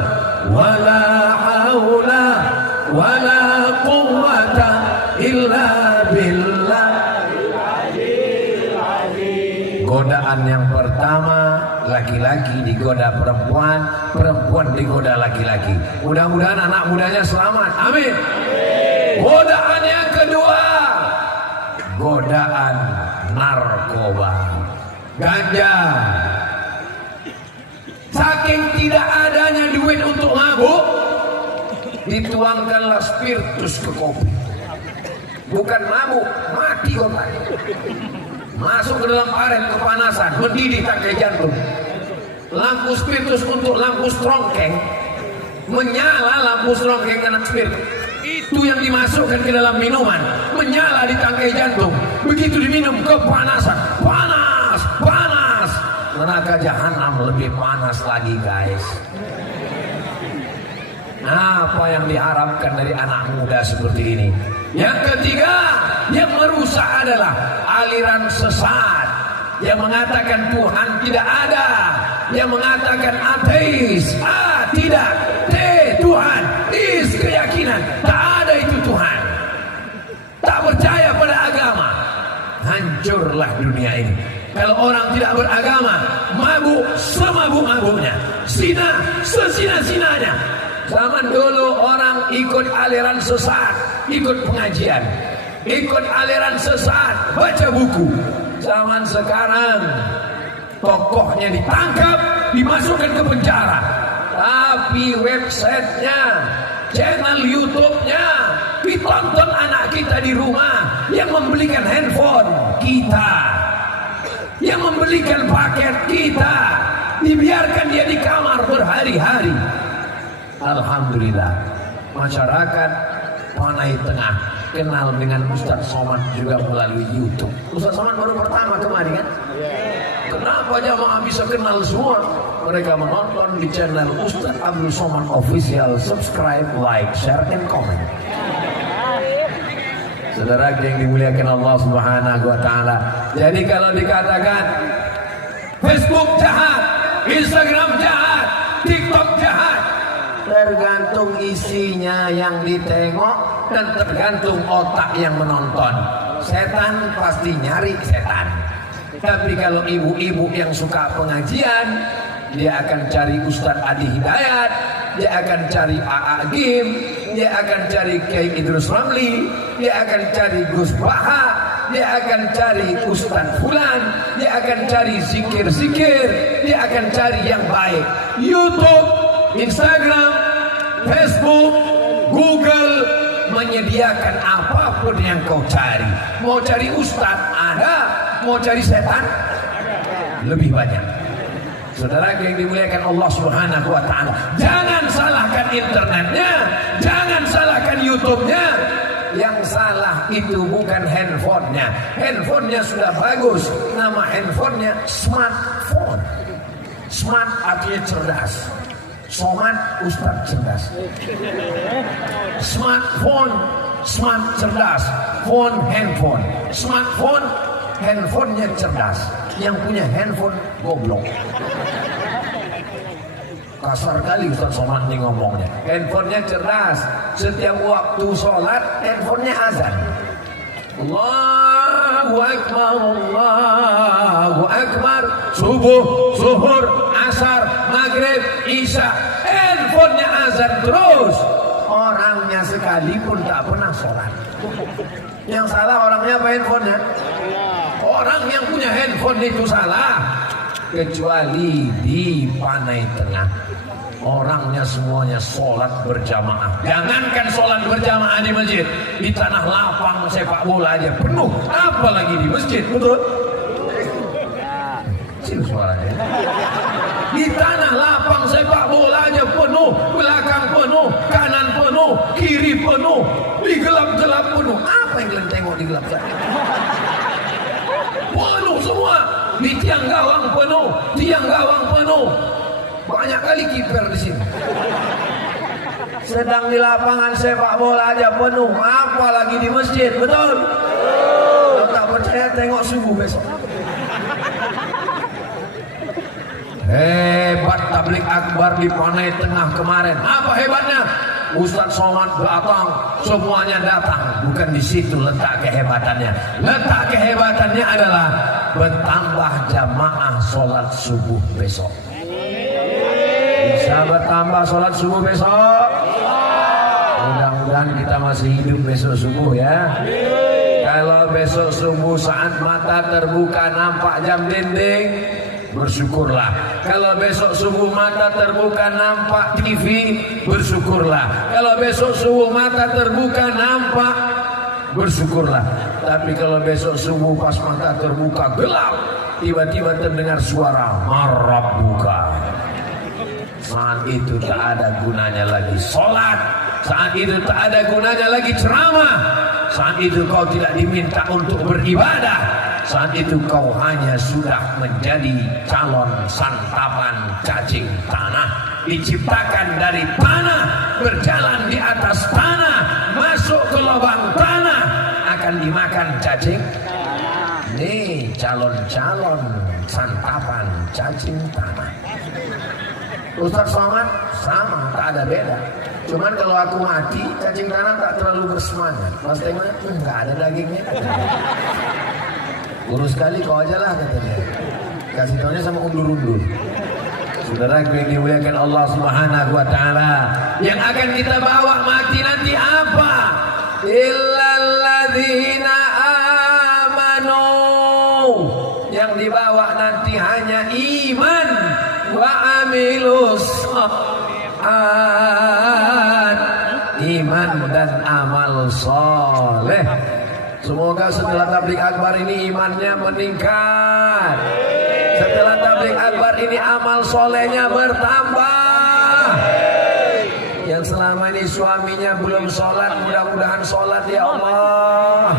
wala haula wala quwwata illa billah. Godaan yang pertama, laki-laki digoda perempuan, perempuan digoda laki-laki. Mudah-mudahan anak mudanya selamat, amin. Godaan yang kedua, godaan narkoba, ganja. Saking tidak adanya duit untuk mabuk, dituangkanlah spiritus ke kopi. Bukan mabuk, mati otak. Masuk ke dalam aren kepanasan, mendidih tangkai jantung. Lampu spiritus untuk lampu strongkeng, menyala lampu strongkeng karena spiritus. Itu yang dimasukkan ke dalam minuman, menyala di tangkai jantung. Begitu diminum, kepanasan, panas, panas. Neraka jahanam lebih panas lagi, guys. Apa yang diharapkan dari anak muda seperti ini? Yang ketiga, yang merusak adalah aliran sesat yang mengatakan Tuhan tidak ada, yang mengatakan ateis, tidak, Tuhan, is keyakinan, tak ada itu Tuhan, tak percaya pada agama. Hancurlah dunia ini. Kalau orang tidak beragama, mabuk semabuk-mabuknya, zina sezina-zinanya. Zaman dulu orang ikut aliran sesat, ikut pengajian, ikut aliran sesat, baca buku. Zaman sekarang tokohnya ditangkap, dimasukkan ke penjara, tapi websitenya, channel YouTube-nya ditonton anak kita di rumah, yang membelikan handphone kita, yang membelikan paket kita, dibiarkan dia di kamar berhari-hari. Alhamdulillah, masyarakat Panai Tengah kenal dengan Ustaz Somad juga melalui YouTube. Ustaz Somad baru pertama kemarin kan? Kenapa jamaah bisa kenal semua? Mereka menonton di channel Ustaz Abdul Somad Official. Subscribe, like, share, and comment. Saudara yang dimuliakan Allah Subhanahu wa taala. Jadi kalau dikatakan Facebook jahat, Instagram jahat, TikTok jahat, tergantung isinya yang ditengok dan tergantung otak yang menonton. Setan pasti nyari setan. Tapi kalau ibu-ibu yang suka pengajian, dia akan cari Ustadz Adi Hidayat, dia akan cari A.A. Gim, dia akan cari Kiai Idrus Ramli, dia akan cari Gus Baha, dia akan cari Ustaz Fulan, dia akan cari zikir-zikir, dia akan cari yang baik. YouTube, Instagram, Facebook, Google menyediakan apapun yang kau cari. Mau cari Ustaz ada, mau cari setan lebih banyak. Saudara yang dimuliakan Allah Subhanahu wa taala, jangan salahkan internetnya, jangan salahkan YouTube-nya. Yang salah itu bukan handphonenya. Handphonenya sudah bagus, nama handphonenya smartphone. Smart artinya cerdas. Somat Ustaz cerdas. Smartphone, smart cerdas. Phone handphone. Smartphone, handphonenya cerdas. Yang punya handphone goblok. Kasar kali Ustaz Somad ini ngomongnya. Handphonenya cerdas. Setiap waktu sholat handphonenya azan. Allahu Akbar, Allahu Akbar. Subuh, zuhur, asar, maghrib, isya. Handphonenya azan terus. Orangnya sekalipun tak pernah sholat. Yang salah orangnya apa handphonenya? Orang yang punya handphone itu salah. Kecuali di Panai Tengah, orangnya semuanya sholat berjamaah. Jangankan sholat berjamaah di masjid, di tanah lapang sepak bola aja penuh, apalagi di masjid. Betul? Sini suaranya. Di tanah lapang sepak bola aja penuh, belakang penuh, kanan penuh, kiri penuh, di gelap-gelap penuh. Apa yang kalian tengok di gelap-gelap? Penuh semua. Di tiang gawang penuh, tiang gawang penuh. Banyak kali kiper di sini. Sedang di lapangan sepak bola aja penuh, apalagi di masjid. Betul? Kalau tak percaya tengok subuh besok. Hebat tablik akbar di Panai Tengah kemarin. Apa hebatnya? Ustaz Somad datang, semuanya datang. Bukan di situ letak kehebatannya. Letak kehebatannya adalah bertambah jamaah sholat subuh besok. Bisa bertambah sholat subuh besok? Mudah-mudahan kita masih hidup besok subuh ya. Kalau besok subuh saat mata terbuka nampak jam dinding, bersyukurlah. Kalau besok subuh mata terbuka nampak TV, bersyukurlah. Kalau besok subuh mata terbuka nampak, bersyukurlah. Tapi kalau besok subuh pas mata terbuka gelap, tiba-tiba terdengar suara marab buka. Saat itu tak ada gunanya lagi sholat. Saat itu tak ada gunanya lagi ceramah. Saat itu kau tidak diminta untuk beribadah. Saat itu kau hanya sudah menjadi calon santapan cacing tanah. Diciptakan dari tanah, berjalan di atas tanah, masuk ke lubang tanah, akan dimakan cacing. Nih calon-calon santapan cacing tanah. Ustaz Somad sama, tak ada beda. Cuman kalau aku mati, cacing tanah tak terlalu bersemangat. Pas tengok, nggak ada dagingnya. Urus sekali kau aja lah katanya. Kasih taunya sama undur-undur. Saudara yang dimuliakan Allah Subhanahu wa taala, yang akan kita bawa mati nanti apa? Illalladzina amanu. Yang dibawa nanti hanya iman wa amilus shalihat. Iman dan amal soleh. Semoga setelah tablik akbar ini imannya meningkat. Setelah tablik akbar ini amal solehnya bertambah. Yang selama ini suaminya belum sholat, mudah-mudahan sholat ya Allah.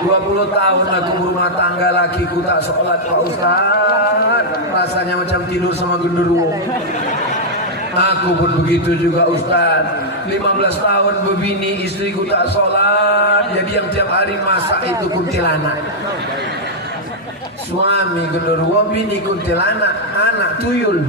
20 tahun aku berumah tangga, lakiku tak sholat Pak Ustaz. Rasanya macam tidur sama genderuwo. Aku pun begitu juga Ustaz. 15 tahun berbini, istriku tak sholat. Jadi yang tiap hari masak itu kuntilanak. Suami genderuwo, bini kuntilanak, anak tuyul.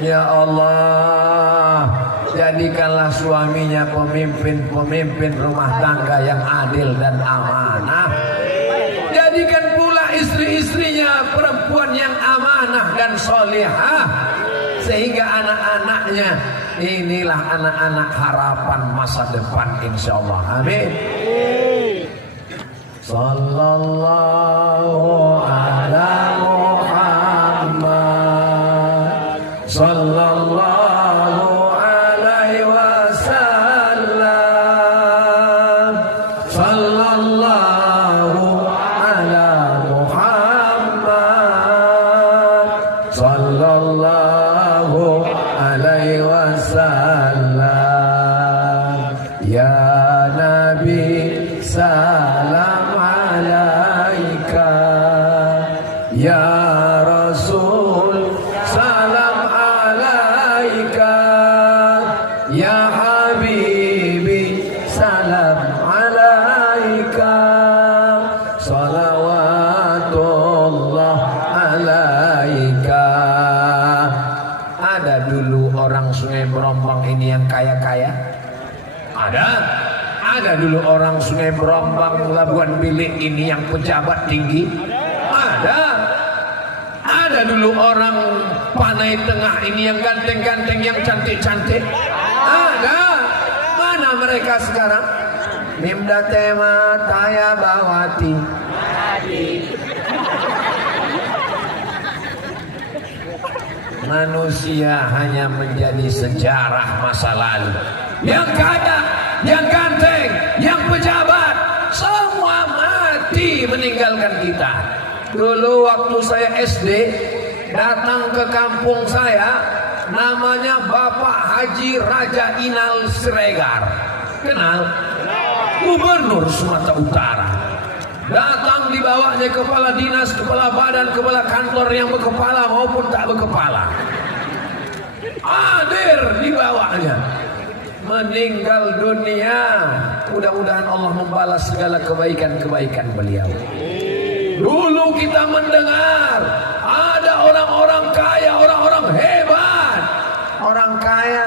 Ya Allah, jadikanlah suaminya pemimpin rumah tangga yang adil dan amanah. Jadikan pula istri-istrinya perempuan yang amanah dan solihah. sehingga anak-anaknya inilah anak-anak harapan masa depan insyaallah. Amin. Sallallahu ala Muhammad sallallahu alaihi wasallam sallallahu ala Muhammad sallallahu alaihi wasallam. Ya Nabi salam alaika, ya Rasul salam alaika, ya Habibi salam alaika, salawatullah alaika. Ada dulu orang Sungai Berombang ini yang kaya-kaya? Ada dulu orang Sungai Berombang Labuan Bilik ini yang pejabat tinggi? Ada dulu orang Panai Tengah ini yang ganteng-ganteng, yang cantik-cantik? Ada. Mana mereka sekarang? Mimda tema Taya Bawati. Manusia hanya menjadi sejarah masa lalu. Yang kaya, yang ganteng, yang pejabat, semua mati meninggalkan kita. Dulu waktu saya SD, datang ke kampung saya, namanya Bapak Haji Raja Inal Siregar. Kenal? Gubernur Sumatera Utara. Datang dibawanya kepala dinas, kepala badan, kepala kantor yang berkepala maupun tak berkepala. Hadir dibawanya. Meninggal dunia. Mudah-mudahan Allah membalas segala kebaikan-kebaikan beliau. Dulu kita mendengar ada orang-orang kaya, orang-orang hebat. Orang kaya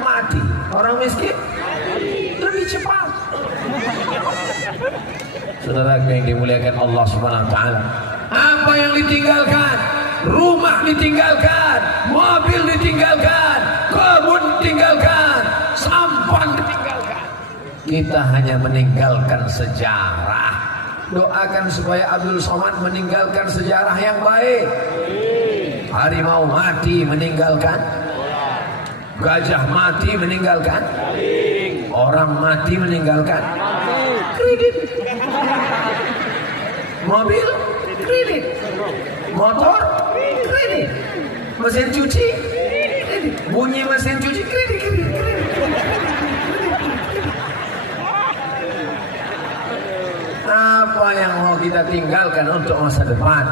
mati, orang miskin lebih cepat. Saudara yang dimuliakan Allah Subhanahu wa taala, apa yang ditinggalkan? Rumah ditinggalkan, mobil ditinggalkan, kebun ditinggalkan, sampan ditinggalkan. Kita hanya meninggalkan sejarah. Doakan supaya Abdul Somad meninggalkan sejarah yang baik. Harimau mati meninggalkan, gajah mati meninggalkan, orang mati meninggalkan, kredit, mobil kredit, motor kredit, mesin cuci kredit, bunyi mesin cuci kredit. Apa yang mau kita tinggalkan untuk masa depan?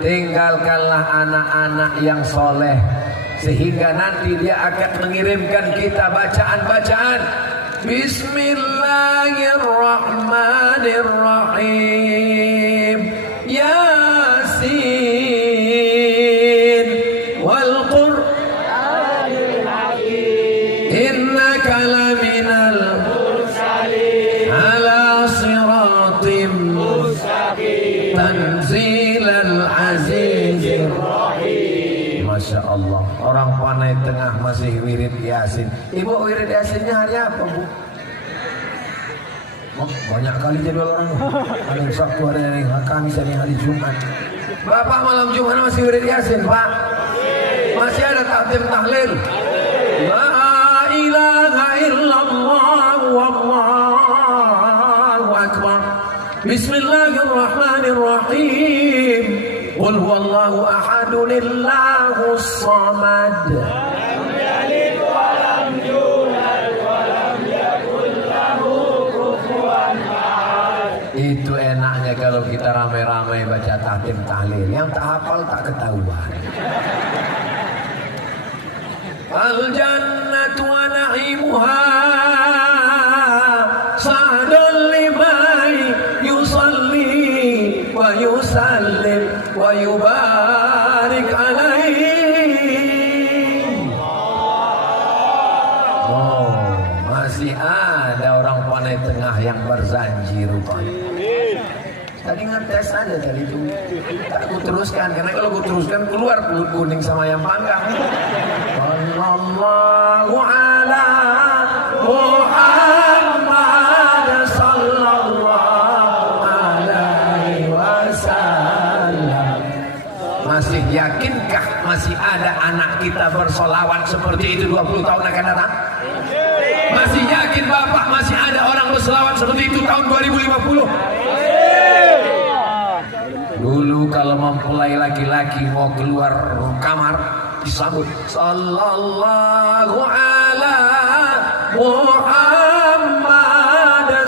Tinggalkanlah anak-anak yang soleh, sehingga nanti dia akan mengirimkan kita bacaan-bacaan. Bismillahirrahmanirrahim. Yasin wal Qur'anil Hakim. Innaka laminal mursalin ala siratim mustaqim. Tanzilal azizir rahim. Masya Allah, orang Panai Tengah masih wirid Yasin. Ibu wirid Yasinnya hari apa, Bu? Oh, banyak kali jadwal orang. Hari Sabtu, hari Kamis, hari Jumat. Bapak malam Jumat masih wirid Yasin, Pak? Masih ada takdim tahlil? La ilaha illallah wallahu akbar. Bismillahirrahmanirrahim. Qul huwallahu ahadun illahus samad. Lam yalid wa lam yulad wa lam yakul lahu kufuwan ahad. Itu enaknya kalau kita ramai-ramai baca tahtim tahlil. Yang tak hafal tak ketahuan. Al jannatu wa na'imuha sa'dun liman yusalli wa yusallim wa yubarik alaihi. Oh, masih ada orang Panai Tengah yang berzanji rupanya. Tadi ngetes aja tadi itu. Tak ku teruskan, karena kalau ku teruskan keluar kulit kuning sama yang panggang. sallallahu ala Muhammad sallallahu alaihi wasallam. Masih yakinkah masih ada anak kita bersolawat seperti itu 20 tahun akan datang? Masih yakin Bapak masih ada orang berselawat seperti itu tahun 2050? Dulu kalau mempelai laki-laki mau keluar kamar disambut sallallahu ala Muhammad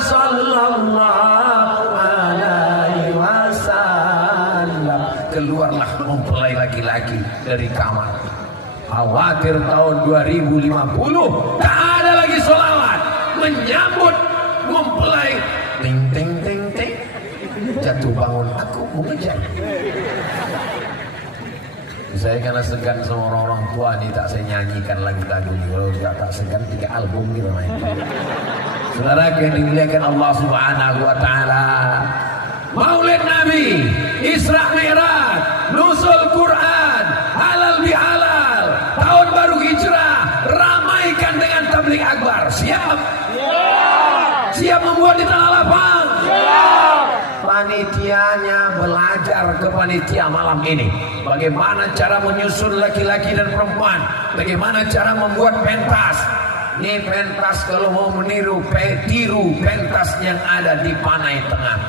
sallallahu alaihi wasallam. Keluarlah mempelai laki-laki dari kamar. Khawatir tahun 2050 tak ada lagi sholawat menyambut mempelai. Ting ting ting ting. Jatuh bangun, aku mau ngejar. Saya karena segan sama orang-orang tua ini tak saya nyanyikan lagu-lagu ini. Kalau tak segan 3 album gitu main. Saudara yang dimuliakan Allah Subhanahu wa taala. Maulid Nabi, Isra Mi'raj, Nuzul Quran, halal bihalal, tahun baru hijrah, ramaikan dengan tabligh akbar. Siap? Siap membuat di tanah lapang? Panitianya belajar ke panitia malam ini bagaimana cara menyusun laki-laki dan perempuan, bagaimana cara membuat pentas. Ini pentas kalau mau meniru, tiru pentas yang ada di Panai Tengah.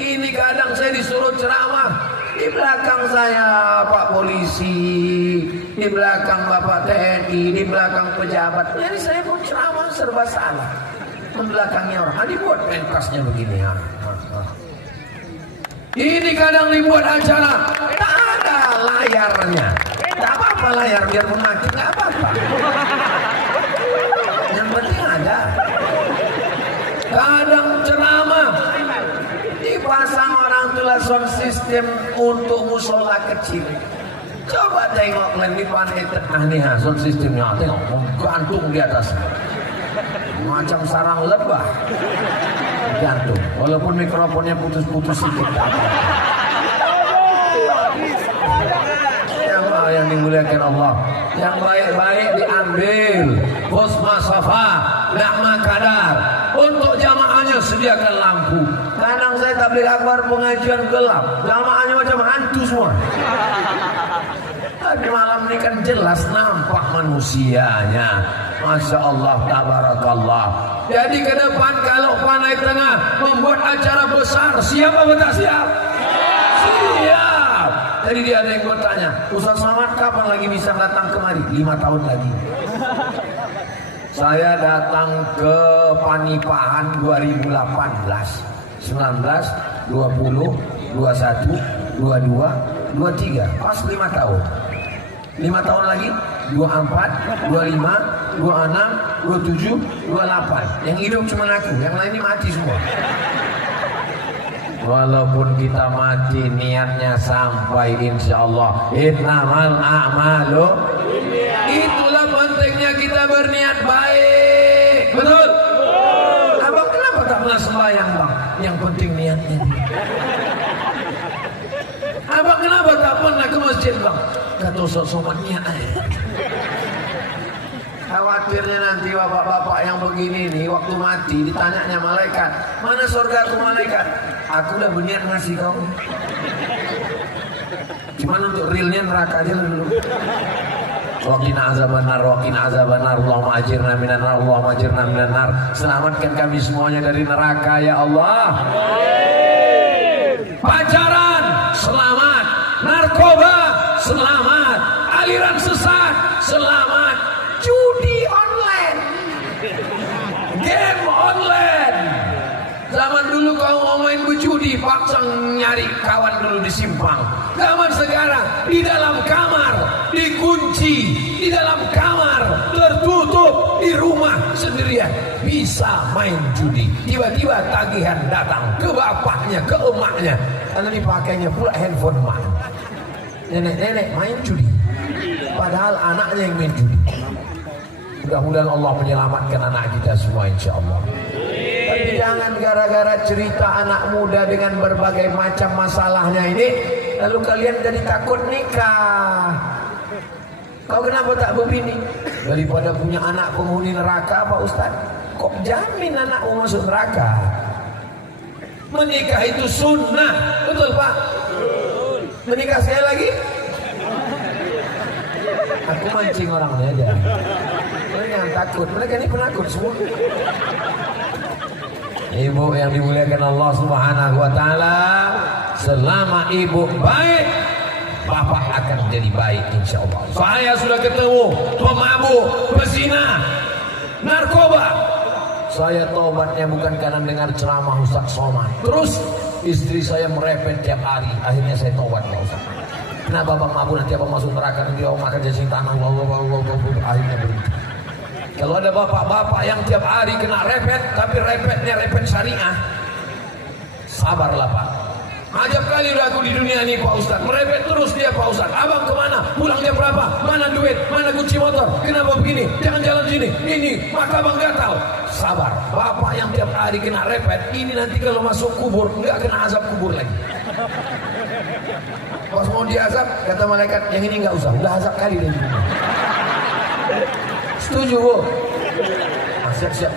Ini kadang saya disuruh ceramah, di belakang saya Pak Polisi, di belakang Bapak TNI, di belakang pejabat. Jadi saya mau ceramah serba salah, membelakangi orang. Dibuat pentasnya begini ya. Ini kadang dibuat acara tak ada layarnya. Tak apa-apa layar biar menakut, tak apa-apa. Yang penting ada. Kadang ceramah dipasang orang tua sound system untuk musola kecil. Coba tengok di Panai Tengah nih sound systemnya, tengok gantung di atas macam sarang lebah. Gantung, walaupun mikrofonnya putus-putus sedikit. Yang dimuliakan Allah, yang baik-baik diambil. Khusma safa, na'ma kadar. Untuk jamaahnya sediakan lampu. Kadang saya tabligh akbar pengajian gelap, jamaahnya macam hantu semua. Tapi malam ini kan jelas nampak manusianya. Masya Allah, tabarakallah. Jadi ke depan kalau Panai Tengah membuat acara besar, siap apa tak siap? Siap. Jadi dia ada yang bertanya, Ustaz Somad kapan lagi bisa datang kemari? 5 tahun lagi. Saya datang ke Panipahan 2018, 19, 20, 21, 22, 23, pas 5 tahun. 5 tahun lagi 24, 25, 26, 27, 28. Yang hidup cuma aku, yang lain ini mati semua. Walaupun kita mati, niatnya sampai insyaallah. Innamal a'malu. Itulah pentingnya kita berniat baik. Betul? Abang kenapa tak pernah sembahyang bang? Yang penting niatnya. Abang kenapa tak pernah ke masjid bang? Kata Ustaz Somad niat aja. Khawatirnya nanti bapak-bapak yang begini nih waktu mati ditanyanya malaikat, mana surga aku malaikat? Aku udah berniat ngasih kau. Cuman untuk realnya neraka aja dulu. Waqina azabannar, waqina azabannar, Allahumma ajirna minan nar, Allahumma ajirna minan nar. Selamatkan kami semuanya dari neraka ya Allah. Pacaran selamat, narkoba selamat, aliran sesat selamat, judi online, game online. Zaman dulu kau mau main berjudi paksa nyari kawan dulu di simpang. Zaman sekarang di dalam kamar dikunci, di dalam kamar tertutup, di rumah sendirian bisa main judi. Tiba-tiba tagihan datang ke bapaknya, ke emaknya, karena dipakainya pula handphone emak. Nenek-nenek main judi, padahal anaknya yang main judi. Mudah-mudahan Allah menyelamatkan anak kita semua insyaallah. Tapi jangan gara-gara cerita anak muda dengan berbagai macam masalahnya ini lalu kalian jadi takut nikah. Kau kenapa tak berbini? Daripada punya anak penghuni neraka, Pak Ustaz, kok jamin anakmu masuk neraka? Menikah itu sunnah, betul Pak? Menikah sekali lagi? Aku mancing orangnya aja. Mereka yang takut, mereka ini penakut semua. Ibu yang dimuliakan Allah Subhanahu wa taala, selama ibu baik, bapak akan jadi baik insyaallah. Saya sudah ketemu pemabuk, pezina, narkoba. Saya tobatnya bukan karena dengar ceramah Ustaz Somad. Terus istri saya merepet tiap hari. Akhirnya saya tobat Pak Ustaz. Kenapa Bang mabuk nanti abang masuk neraka, nanti abang makan jajing tanah, akhirnya begitu. Kalau ada bapak-bapak yang tiap hari kena repet, tapi repetnya repet syariah, sabarlah Pak. Ajab kali udah aku di dunia ini Pak Ustaz, merepet terus dia Pak Ustaz. Abang kemana? Pulang jam berapa? Mana duit? Mana kunci motor? Kenapa begini? Jangan jalan sini. Ini maka abang gatal. Sabar. Bapak yang tiap hari kena repet, ini nanti kalau masuk kubur nggak kena azab kubur lagi. Pas mau diazab, kata malaikat, yang ini nggak usah, udah azab kali dari dunia. Setuju Bu? Siap-siap.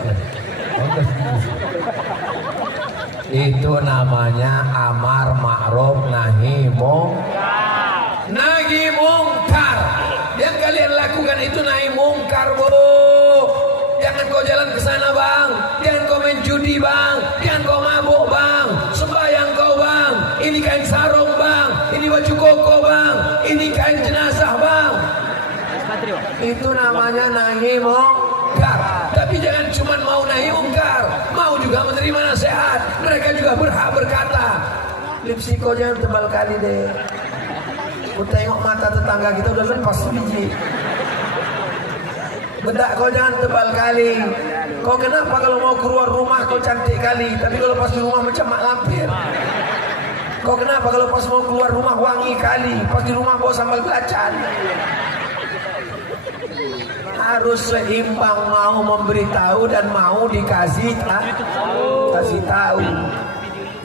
Itu namanya amar ma'ruf nahi mungkar. Yang kalian lakukan itu nahi mungkar Bu. Jangan kau jalan ke sana Bang, jangan kau main judi Bang, jangan kau mabuk Bang, sembahyang kau Bang, ini kain sarung Bang, ini baju koko Bang, ini kain jenazah Bang. Itu namanya nahi mungkar. Tapi jangan cuma mau nahi mungkar, mau juga menerima nasihat. Mereka juga berhak berkata, lipstik kau jangan tebal kali deh. Ku tengok mata tetangga kita udah lepas biji. Bedak kau jangan tebal kali. Kau kenapa kalau mau keluar rumah kau cantik kali, tapi kalau pas di rumah macam mak lampir. Kau kenapa kalau pas mau keluar rumah wangi kali, pas di rumah bawa sambal belacan. Harus seimbang, mau memberitahu dan mau dikasih tahu.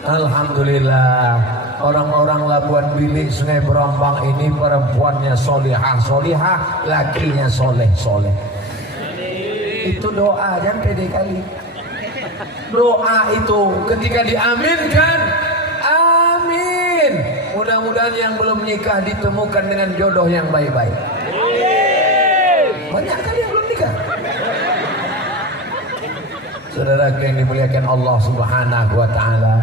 Alhamdulillah, orang-orang Labuan Bilik Sungai Berombang ini perempuannya solihah, lakinya soleh. Itu doa, jangan pede kali. Doa itu ketika diaminkan, amin. Mudah-mudahan yang belum nikah ditemukan dengan jodoh yang baik-baik. Banyak kali yang belum nikah. Saudara yang dimuliakan Allah Subhanahu wa taala,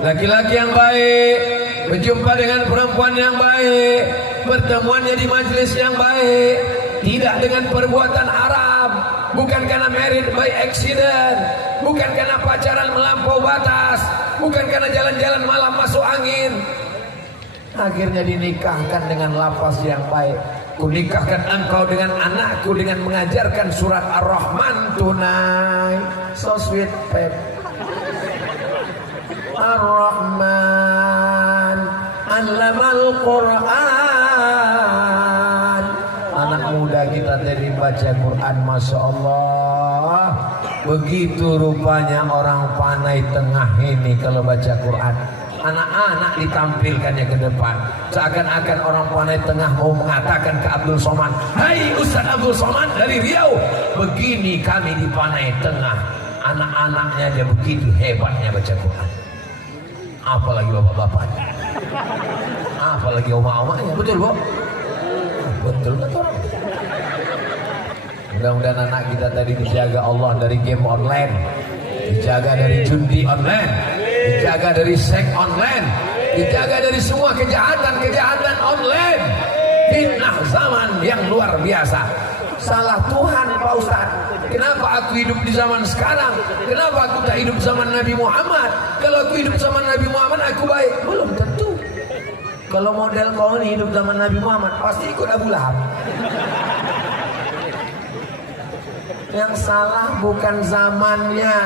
laki-laki yang baik berjumpa dengan perempuan yang baik, pertemuannya di majelis yang baik, tidak dengan perbuatan haram, bukan karena married by accident, bukan karena pacaran melampau batas, bukan karena jalan-jalan malam masuk angin. Akhirnya dinikahkan dengan lafaz yang baik. Kunikahkan engkau dengan anakku dengan mengajarkan surat Ar-Rahman tunai. So sweet pep. Ar-Rahman Allamal Quran. Anak muda kita dari baca Quran, Masya Allah. Begitu rupanya orang Panai Tengah ini kalau baca Quran. Anak-anak ditampilkannya ke depan, seakan-akan orang Panai Tengah mau mengatakan ke Abdul Somad, hai Ustaz Abdul Somad dari Riau, begini kami di Panai Tengah. Anak-anaknya dia begitu hebatnya baca Quran, apalagi bapak-bapaknya, apalagi oma-omanya. Betul Bu? Betul betul. Mudah-mudahan anak kita tadi dijaga Allah dari game online, dijaga dari judi online, dijaga dari seks online, dijaga dari semua kejahatan online. Fitnah zaman yang luar biasa. Salah Tuhan Pak Ustaz. Kenapa aku hidup di zaman sekarang? Kenapa aku tak hidup zaman Nabi Muhammad? Kalau aku hidup zaman Nabi Muhammad aku baik? Belum tentu. Kalau model kau ini hidup zaman Nabi Muhammad pasti ikut Abu Lahab. Yang salah bukan zamannya.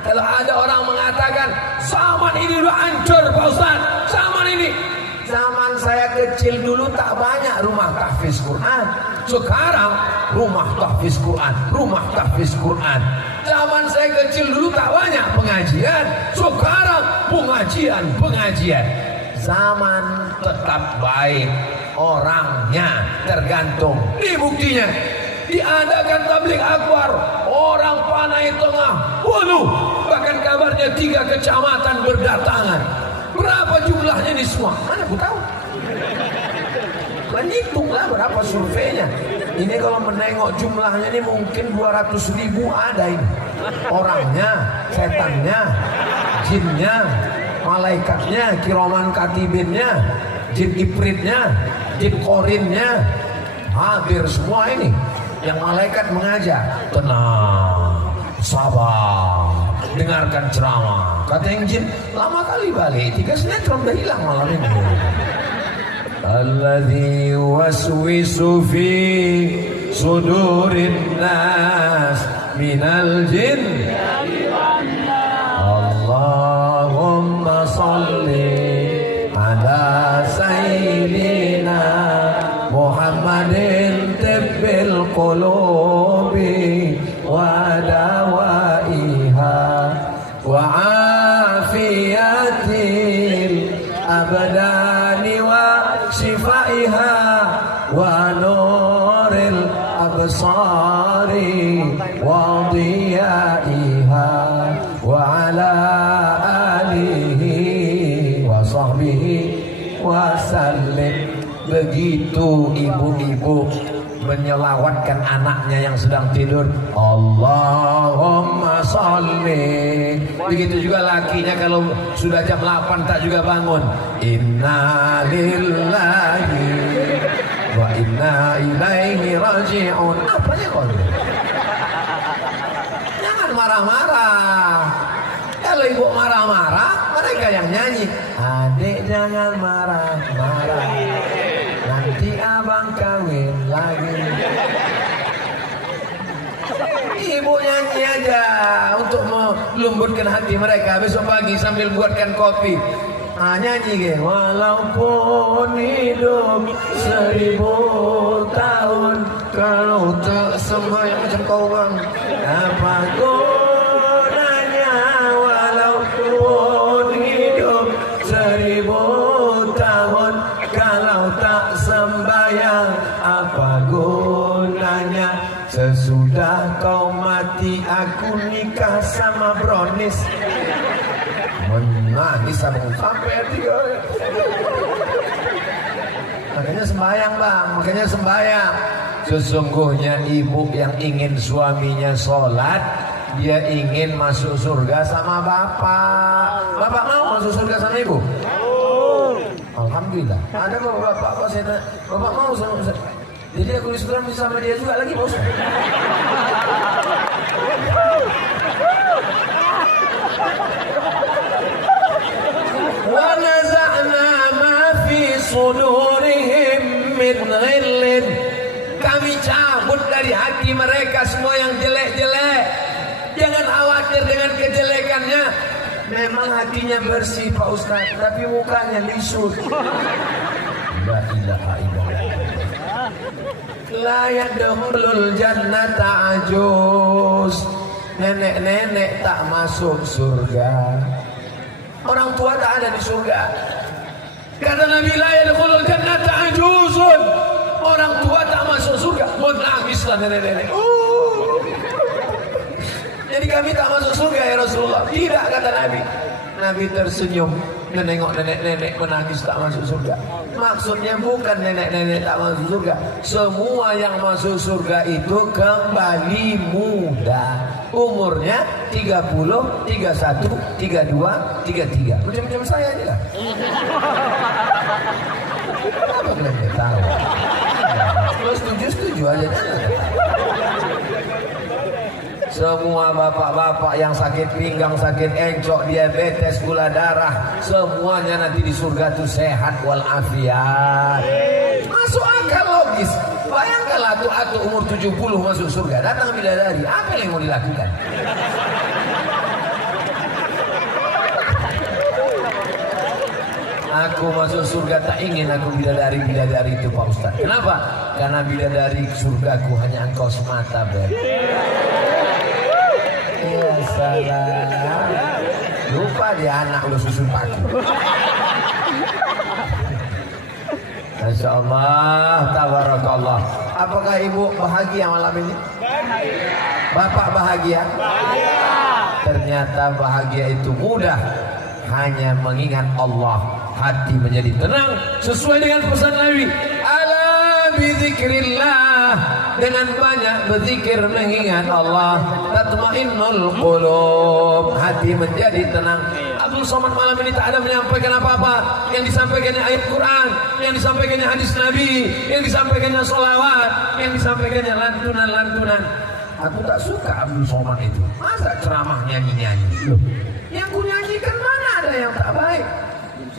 Kalau ada orang mengatakan zaman ini udah hancur Pak Ustaz, zaman ini, zaman saya kecil dulu tak banyak rumah tahfiz Quran. Sekarang rumah tahfiz Quran, rumah tahfiz Quran. Zaman saya kecil dulu tak banyak pengajian. Sekarang pengajian. Zaman tetap baik, orangnya tergantung. Ini buktinya. diadakan tabligh akbar, orang Panai Tengah, waduh, bahkan kabarnya 3 kecamatan berdatangan. Berapa jumlahnya ini semua? Mana aku tahu. Hitunglah berapa surveinya. Ini kalau menengok jumlahnya ini mungkin 200.000 ada ini. Orangnya, setannya, jinnya, malaikatnya, kiraman katibinnya, jin ifritnya, jin korinnya, hampir semua ini. Yang malaikat mengajak, tenang, sabar, dengarkan ceramah. Kata yang jin, lama kali balik, 3 sinetron udah hilang malam ini. Alladzi waswisu fi sudurin nas minal jin. Allahumma salli ala sayyidina Muhammadin tibbil qulubi wa dawaiha wa afiyatil abdani wa shifaiha wa nuril absari wa diyaiha wa ala alihi wa sahbihi wa sallim. Begitu ibu-ibu menyelawatkan anaknya yang sedang tidur, Allahumma sholli. Begitu juga lakinya kalau sudah jam 8 tak juga bangun, inna lillahi wa inna ilaihi raji'un. Apanya kau? Jangan marah-marah. Kalau ibu marah-marah, mereka yang nyanyi. Adik jangan marah-marah, nanti abang kawin lagi. Ibu nyanyi aja untuk melembutkan hati mereka. Besok pagi sambil buatkan kopi, nyanyi ke. Walaupun hidup 1000 tahun, kalau tak sembahyang macam kau bang, apa gunanya? Walaupun hidup 1000 tahun, kalau tak sembahyang apa gunanya? Sesudah kau mati aku nikah sama Bronis. Menangis sampai 3. Makanya sembahyang bang, makanya sembahyang. Sesungguhnya ibu yang ingin suaminya sholat, dia ingin masuk surga sama bapak. Bapak mau masuk surga sama ibu? Alhamdulillah. Ada bapak apa saya tanya, bapak mau sama Ustaz? Jadi aku disuruh sama dia juga lagi bos. Wa naza'na ma fi sudurihim min ghillin. Kami cabut dari hati mereka semua yang jelek-jelek. Jangan khawatir dengan kejelekannya. Memang hatinya bersih Pak Ustaz, tapi mukanya lisut. La ilaha illallah. La yadkhulul jannata ajuz. Nenek-nenek tak masuk surga. Orang tua tak ada di surga. Kata Nabi, la yadkhulul jannata ajuzun. Orang tua tak masuk surga. Menangislah nenek-nenek. Jadi kami tak masuk surga ya Rasulullah. Tidak, kata Nabi. Nabi tersenyum menengok nenek-nenek menangis tak masuk surga. Maksudnya bukan nenek-nenek tak masuk surga. Semua yang masuk surga itu kembali muda. Umurnya 30, 31, 32, 33. Macam-macam saya aja lah. Kenapa kalian tahu? Kalau setuju aja. Semua bapak-bapak yang sakit pinggang, sakit encok, diabetes, gula darah, semuanya nanti di surga tuh sehat walafiat. Masuk akal logis. Bayangkanlah atu-atu umur 70 masuk surga, datang bidadari, apa yang mau dilakukan? Aku masuk surga tak ingin aku bidadari itu Pak Ustaz. Kenapa? Karena bidadari surgaku hanya engkau semata, Ber. Ya salah. Lupa dia anak udah susun paku. Masya Allah, tabarakallah. Apakah ibu bahagia malam ini? Bapak bahagia? Ternyata bahagia itu mudah, hanya mengingat Allah, hati menjadi tenang sesuai dengan pesan Nabi. Ala bizikrillah, dengan banyak berzikir mengingat Allah, tatmainnul qulub, hati menjadi tenang. Abdul Somad malam ini tak ada menyampaikan apa-apa. Yang disampaikannya ayat Quran, yang disampaikannya hadis Nabi, yang disampaikannya sholawat, yang disampaikannya lantunan-lantunan. Aku tak suka Abdul Somad itu. Masa ceramah nyanyi-nyanyi? Loh, yang ku nyanyikan mana ada yang tak baik?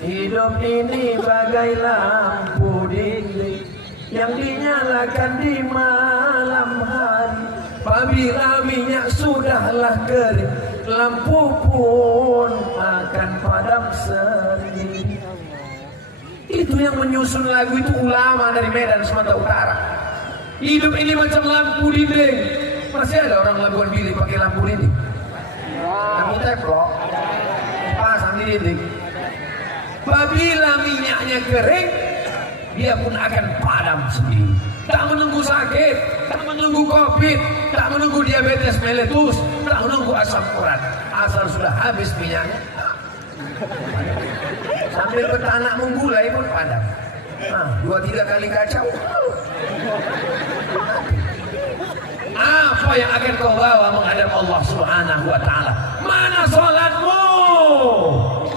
Hidup ini bagai lampu dinding yang dinyalakan di malam hari. Apabila minyak sudahlah kering, lampu pun akan padam sendiri. Itu yang menyusun lagu itu ulama dari Medan Sumatera Utara. Hidup ini macam lampu dinding. Masih ada orang Labuan Bilik pakai lampu dinding. Lampu teplok pasang di dinding. Apabila minyaknya kering, dia pun akan padam sendiri. Tak menunggu sakit, tak menunggu COVID, tak menunggu diabetes meletus, tak menunggu asam urat. Asal sudah habis minyaknya, sambil betanak menggulai pun padam. 2-3 kali kacau. Apa yang akan kau bawa menghadap Allah Subhanahu wa ta'ala? Mana sholatmu?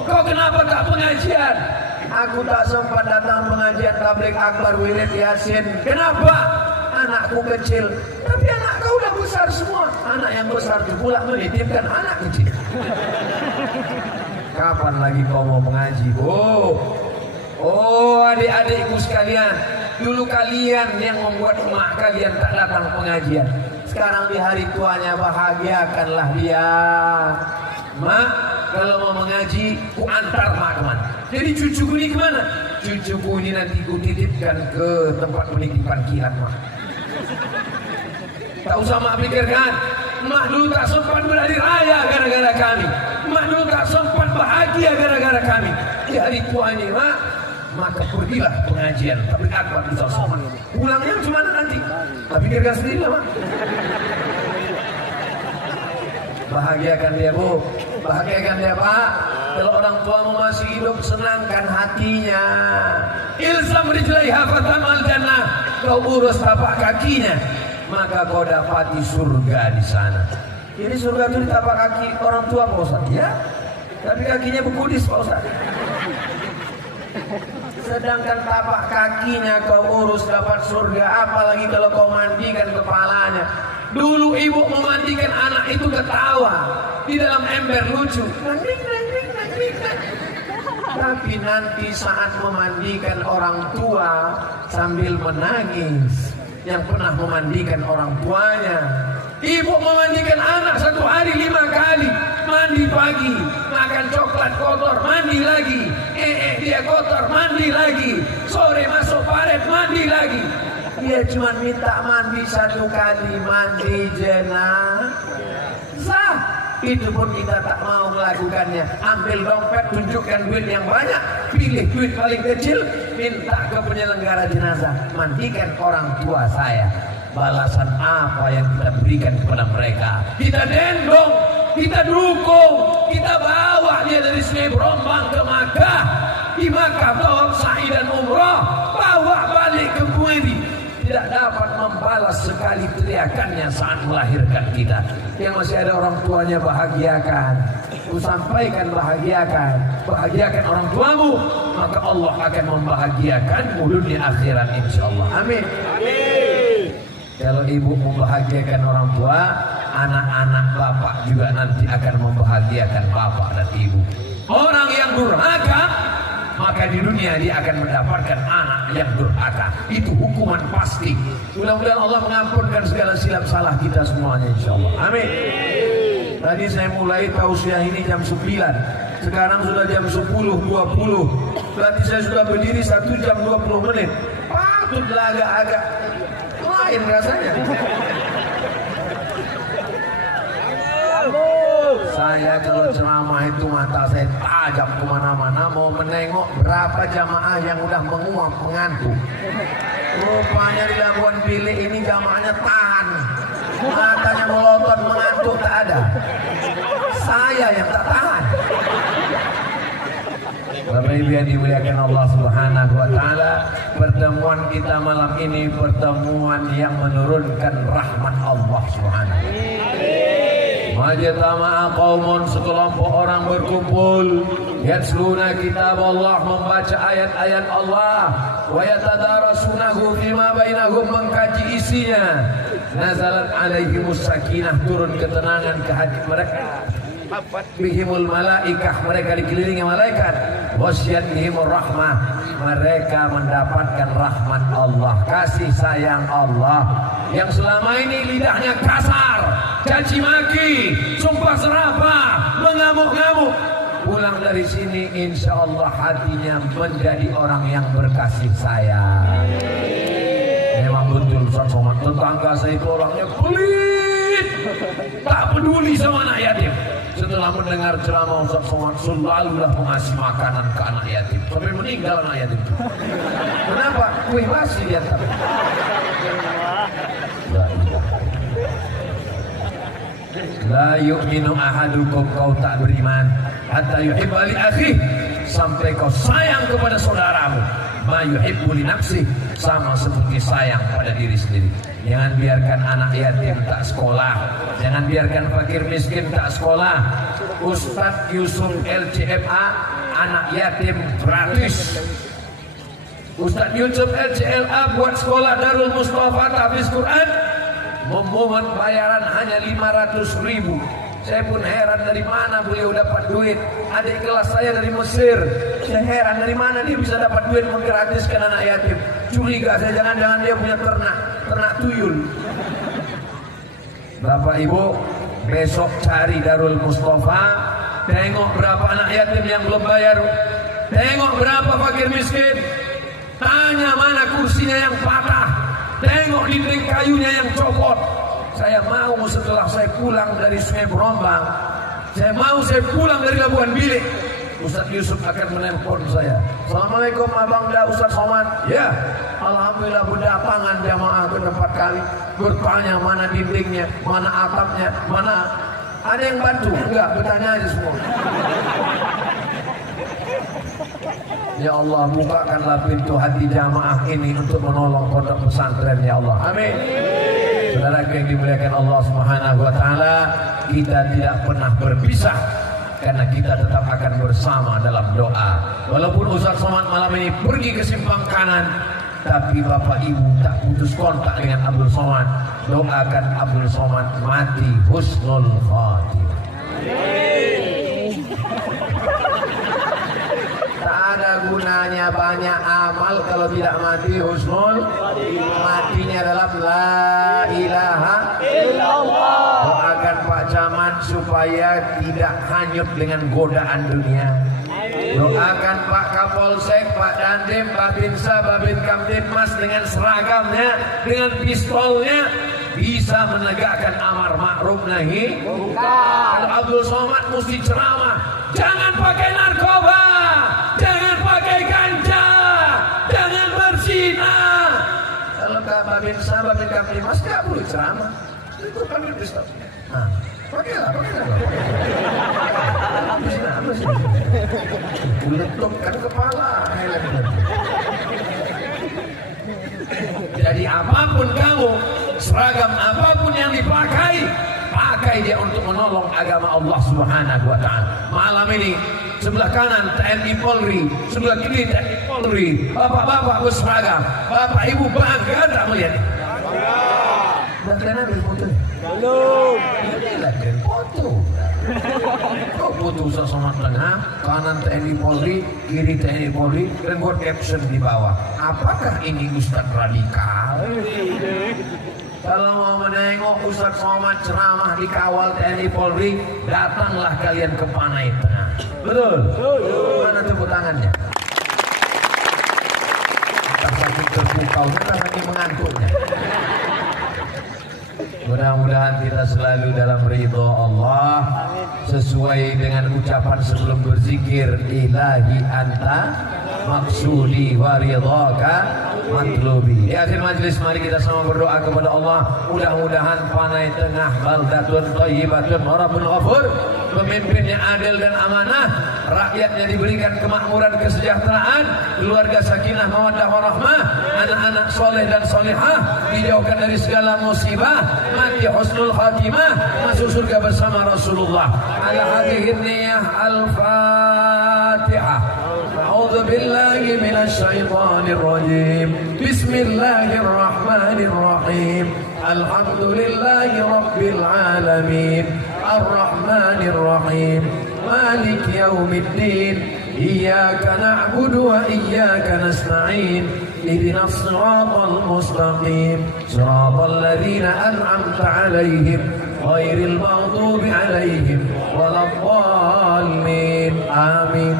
Kau kenapa tak pengajian? Aku tak sempat datang pengajian tabligh akbar, wirid, yasin. Kenapa? Anakku kecil. Tapi anak kau udah besar semua. Anak yang besar itu pula menitipkan anak kecil. Kapan lagi kau mau mengaji? Oh adik-adikku sekalian, dulu kalian yang membuat emak kalian tak datang pengajian. Sekarang di hari tuanya bahagiakanlah dia. Mak, kalau mau mengaji, ku antar mak kemana? Jadi cucuku ini kemana? Cucuku ini nanti ku titipkan ke tempat penitipan kilat mak. Tak usah mak pikirkan. Mak dulu tak sempat berhari raya gara-gara kami. Mak dulu tak sempat bahagia gara-gara kami. Di hari tua ini mak, maka pergilah pengajian tabligh akbar di Somad. Pulangnya cuma nanti. Tak pikirkan sendiri lah mak. Bahagiakan dia bu, bahagiakan dia pak. Kalau orang tuamu masih hidup, senangkan hatinya. Ilzam rijlaiha fatamal jannah, kau urus tapak kakinya, maka kau dapati surga di sana. Jadi surga itu di tapak kaki orang tua Pak Ustaz, ya? Tapi kakinya bekudis Pak Ustaz. Sedangkan tapak kakinya kau urus dapat surga, apalagi kalau kau mandikan kepalanya. Dulu ibu memandikan anak itu ketawa di dalam ember lucu. Tapi nanti saat memandikan orang tua sambil menangis, yang pernah memandikan orang tuanya. Ibu memandikan anak 1 hari 5 kali. Mandi pagi, makan coklat kotor, mandi lagi. Dia kotor, mandi lagi. Sore masuk paret, mandi lagi. Dia cuma minta mandi 1 kali, mandi jenazah. Itu pun kita tak mau melakukannya. Ambil dompet, tunjukkan duit yang banyak, pilih duit paling kecil, minta ke penyelenggara jenazah, mandikan orang tua saya. Balasan apa yang kita berikan kepada mereka? Kita dendong, kita dukung, kita bawa dia dari Sungai Berombang ke Makkah. Di Makkah bawa sa'i dan umrah, bawa balik ke Kuwait. Tidak dapat membalas sekali teriakannya saat melahirkan kita. Yang masih ada orang tuanya, bahagiakan. Ku sampaikan bahagiakan. Bahagiakan orang tuamu, maka Allah akan membahagiakanmu dunia akhirat insyaallah. Amin. Amin. Kalau ibu membahagiakan orang tua, anak-anak bapak juga nanti akan membahagiakan bapak dan ibu. Orang yang durhaka, maka di dunia dia akan mendapatkan anak yang durhaka. Itu hukuman pasti. Mudah-mudahan Allah mengampunkan segala silap salah kita semuanya insyaallah. Amin. Tadi saya mulai tausiah ini jam 9. Sekarang sudah jam 10.20. Berarti saya sudah berdiri 1 jam 20 menit. Patutlah agak-agak lain rasanya. Saya kalau ceramah itu mata saya tajam kemana-mana, mau menengok berapa jamaah yang udah menguap mengantuk. Rupanya di Labuan Bilik ini jamaahnya tahan. Matanya melotot mengantuk tak ada. Saya yang tak tahan. Bapak Ibu yang dimuliakan Allah Subhanahu wa taala, pertemuan kita malam ini pertemuan yang menurunkan rahmat Allah Subhanahu. Majtama'a qaumun, sekelompok orang berkumpul, yatluna kitab Allah, membaca ayat-ayat Allah, wa yatadarasunahu fima bainahum, mengkaji isinya. Nazalat alaihimus sakinah, turun ketenangan ke hati mereka. Bihimul malaikah, mereka dikelilingi malaikat. Wasyatihimur rahmah, mereka mendapatkan rahmat Allah, kasih sayang Allah. Yang selama ini lidahnya kasar, caci maki, sumpah serapah, mengamuk-ngamuk, pulang dari sini insya Allah hatinya menjadi orang yang berkasih sayang. Memang betul Ustaz Somad, tetangga saya itu orangnya pelit, tak peduli sama anak yatim. Setelah mendengar ceramah Ustaz Somad, selalulah mengasih makanan ke anak yatim sampai meninggal anak yatim. Kenapa? Kue basi dia tak. La yu'minu ahadukum, kau tak beriman hatta yuhibba li akhihi, sampai kau sayang kepada saudaramu ma yuhibbu li nafsihi, sama seperti sayang pada diri sendiri. Jangan biarkan anak yatim tak sekolah, jangan biarkan fakir miskin tak sekolah. Ustadz Yusuf LCMA, anak yatim gratis. Ustadz Yusuf LCLA buat sekolah Darul Mustafa tahfiz Quran, memungut bayaran hanya 500.000. Saya pun heran dari mana beliau dapat duit. Adik kelas saya dari Mesir, saya heran dari mana dia bisa dapat duit menggratiskan anak yatim. Curiga saya, jangan-jangan dia punya ternak tuyul. Bapak Ibu, besok cari Darul Mustafa, tengok berapa anak yatim yang belum bayar, tengok berapa fakir miskin, tanya mana kursinya yang patah, tengok dinding kayunya yang copot. Saya mau setelah saya pulang dari Sungai Berombang, saya pulang dari Labuan Bilik, Ustaz Yusuf akan menelpon saya. Assalamualaikum Abang Da Ustaz Somad. Ya, alhamdulillah berdatangan jamaah ke tempat kami, bertanya mana dindingnya, mana atapnya, mana ada yang bantu? Enggak, bertanya aja semua. Ya Allah, bukakanlah pintu hati jamaah ini untuk menolong pondok pesantren, ya Allah. Amin. Saudara yang dimuliakan Allah Subhanahu wa taala, kita tidak pernah berpisah karena kita tetap akan bersama dalam doa. Walaupun Ustaz Somad malam ini pergi ke simpang kanan, tapi Bapak Ibu tak putus kontak dengan Abdul Somad. Doakan Abdul Somad mati husnul khatimah. Tak ada gunanya banyak amal kalau tidak mati husnul. Matinya adalah la ilaha illallah. Doakan Pak Camat supaya tidak hanyut dengan godaan dunia. Doakan Pak Kapolsek, Pak Dandim, Babinsa, Babin Kamtibmas dengan seragamnya, dengan pistolnya bisa menegakkan amar ma'ruf nahi munkar. Abdul Somad mesti ceramah, jangan pakai narkoba, jangan pakai ganja, jangan berzina. Kalau Babinsa, Babin Kamtibmas nggak boleh ceramah, itu panggil pistol. Nah, pakailah. Apa sih? Letupkan kepala. Jadi apapun kamu, seragam apapun yang dipakai, pakai dia untuk menolong agama Allah Subhanahu wa taala. Malam ini sebelah kanan TNI Polri, sebelah kiri TNI Polri, bapak-bapak berseragam. Bapak Ibu bangga tak melihat ini? Udah kalian ambil fotonya? Belum. Inilah kalian foto. Kok foto Ustaz Somad tengah, kanan TNI Polri, kiri TNI Polri, dan buat caption di bawah. Apakah ini Ustaz radikal? Kalau mau menengok Ustaz Somad ceramah di kawal TNI Polri, datanglah kalian ke Panai Tengah. Betul? Mana tepuk tangannya? Tak sakit terpukaunya, tak sakit mengantuknya. Mudah-mudahan kita selalu dalam ridho Allah, sesuai dengan ucapan sebelum berzikir, ilahi anta maksudi wa ridhaka matlubi. Di akhir majlis mari kita sama berdoa kepada Allah, mudah-mudahan panai tengah baldatun thayyibatun rabbun ghafur, pemimpinnya adil dan amanah, rakyatnya diberikan kemakmuran, kesejahteraan, keluarga sakinah mawaddah warahmah, anak-anak soleh dan solehah dijauhkan dari segala musibah, mati husnul khatimah, masuk surga bersama Rasulullah. Ala hadhihi niyah al-Fatihah. A'udzu billahi minasy syaithanir rajim. Bismillahirrahmanirrahim. Alhamdulillahi rabbil alamin. Ar-Rahmanir Rahim. Malik yaumiddin. Iyyaka na'budu wa iyyaka nasta'in. Ihdinas siratal mustaqim. Siratal ladzina an'amta 'alaihim ghairil maghdubi 'alaihim waladdallin. Amin.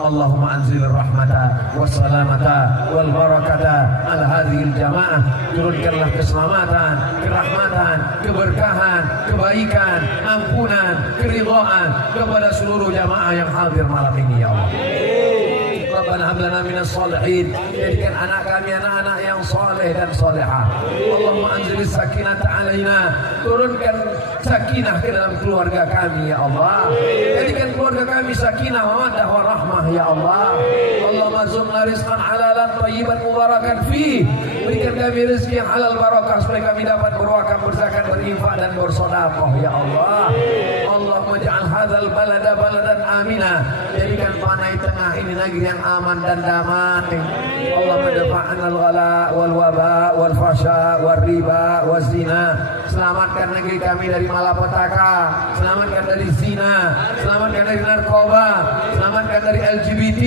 Allahumma anzil rahmata wassalamata wal barakata ala hadhil jamaah. Turunkanlah keselamatan, kerahmatan, keberkahan, kebaikan, ampunan, keridhaan kepada seluruh jamaah yang hadir malam ini ya Allah. Rabbana hab lana minas shalihin, jadikan anak kami anak-anak yang saleh dan salehah. Allahumma anzilis sakinata alaina, turunkan sakinah ke dalam keluarga kami ya Allah. Jadikan keluarga kami sakinah mawaddah warahmah ya Allah. Allahumma zumna rizqan halalan thayyiban mubarakan fi, berikan kami rezeki yang halal barakah supaya kami dapat berwakaf, berzakat, berinfak dan bersedekah ya Allah. Allahumma ja'al hadzal balada baladan amina, jadikan panai tengah ini negeri yang aman dan damai. Allahumma dafa'na al-ghala wal waba wal fasha wal riba wal zina. Selamatkan negeri kami dari malapetaka, selamatkan dari zina, selamatkan dari narkoba, selamatkan dari LGBT,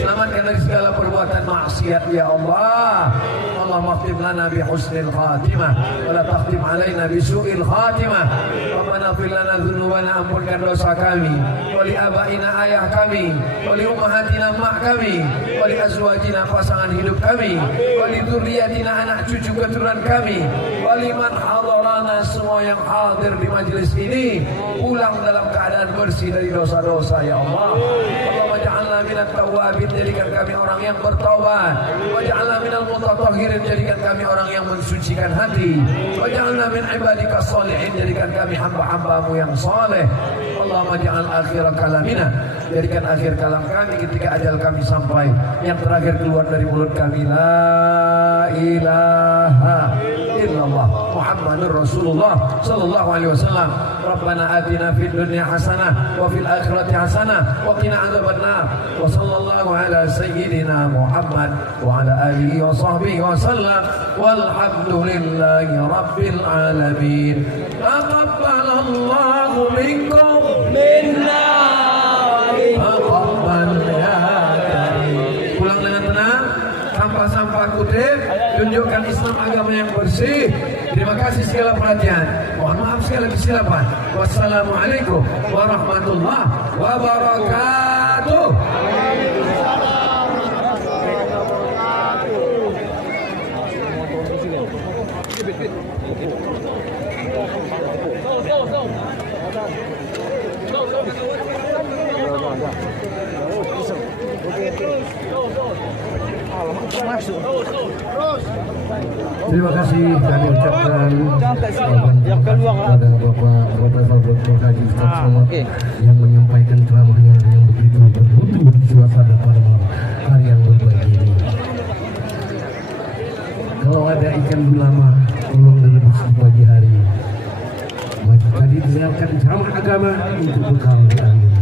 selamatkan dari segala perbuatan maksiat ya Allah. Allahumma khtim lana bi husnil khatimah wa la takhtim alaina bi su'il khatimah. Rabbana fir lana dzunubana, ampunkan dosa kami, wa li abaina ayah kami, wa li ummahatina mak kami, wa li azwajina pasangan hidup kami, wa li dzurriyyatina anak cucu keturunan kami, wa liman hadarana, semua yang hadir di majelis ini pulang dalam keadaan bersih dari dosa-dosa ya Allah. Allahumma ja'alna minat tawwabin, jadikan kami orang yang bertaubat. Wa ja'alna minal mutatahhirin, jadikan kami orang yang mensucikan hati. Wa ja'alna min ibadika sholihin, jadikan kami hamba-hambamu yang saleh. Allahumma ja'al akhir kalamina, jadikan akhir kalam kami ketika ajal kami sampai, yang terakhir keluar dari mulut kami la ilaha illallah Muhammadur Rasulullah sallallahu alaihi wasallam. Rabbana atina fid dunya hasanah wa fil akhirati hasanah wa qina adzabannar. Wa sallallahu ala sayyidina Muhammad wa ala alihi wa sahbihi wa sallam. Walhamdulillahi rabbil alamin. Taqabbalallahu minkum minna. Taqabbal ya karim. Pulang dengan tenang, sampah-sampah kutip, tunjukkan Islam agama yang bersih. Terima kasih segala perhatian. Mohon maaf sekali lagi, silakan. Wassalamualaikum warahmatullahi wabarakatuh. Terima kasih kami ucapkan kepada Bapak Haji Ustaz Somad yang menyampaikan ceramahnya yang begitu bermutu di suasana pada malam hari yang berbahagia ini. Kalau ada ikan gulama, tolong direbus di pagi hari. Maka tadi dengarkan ceramah agama untuk bekal di hari ini.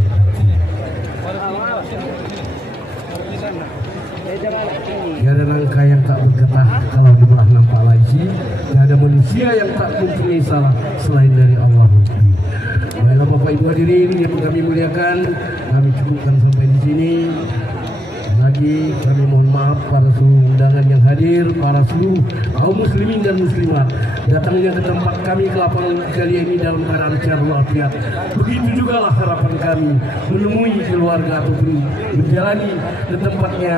Tidak ada langkah yang tak bergetah kalau di bawah nampak lagi. Tidak ada manusia yang tak mempunyai salah selain dari Allah. Baiklah Bapak Ibu hadirin yang kami muliakan, kami cukupkan sampai di sini. Lagi kami mohon maaf para seluruh undangan yang hadir, para seluruh kaum muslimin dan muslimat datangnya ke tempat kami ke lapangan kali ini dalam keadaan sehat walafiat. Begitu juga lah harapan kami menemui keluarga ataupun menjalani ke tempatnya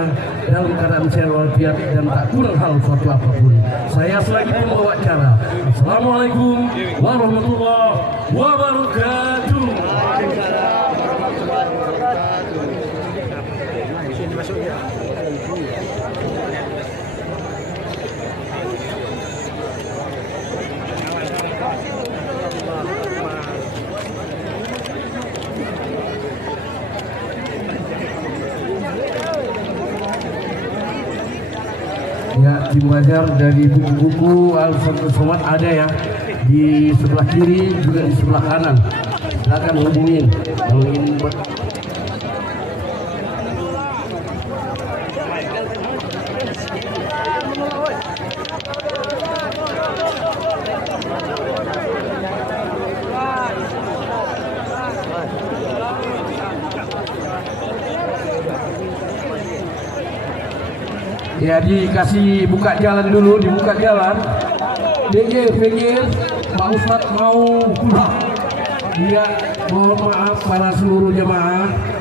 dalam keadaan sehat walafiat dan tak kurang hal suatu apapun. Saya selagi pembawa acara. Assalamualaikum warahmatullahi wabarakatuh. Tim Bazar dari buku-buku Al-Fatihah Somad ada ya di sebelah kiri juga di sebelah kanan. Silakan hubungin kalau ingin ya, dikasih buka jalan dulu, dibuka jalan. DJ pinggir, Pak Ustadz mau pulang. Iya, mohon maaf para seluruh jemaah.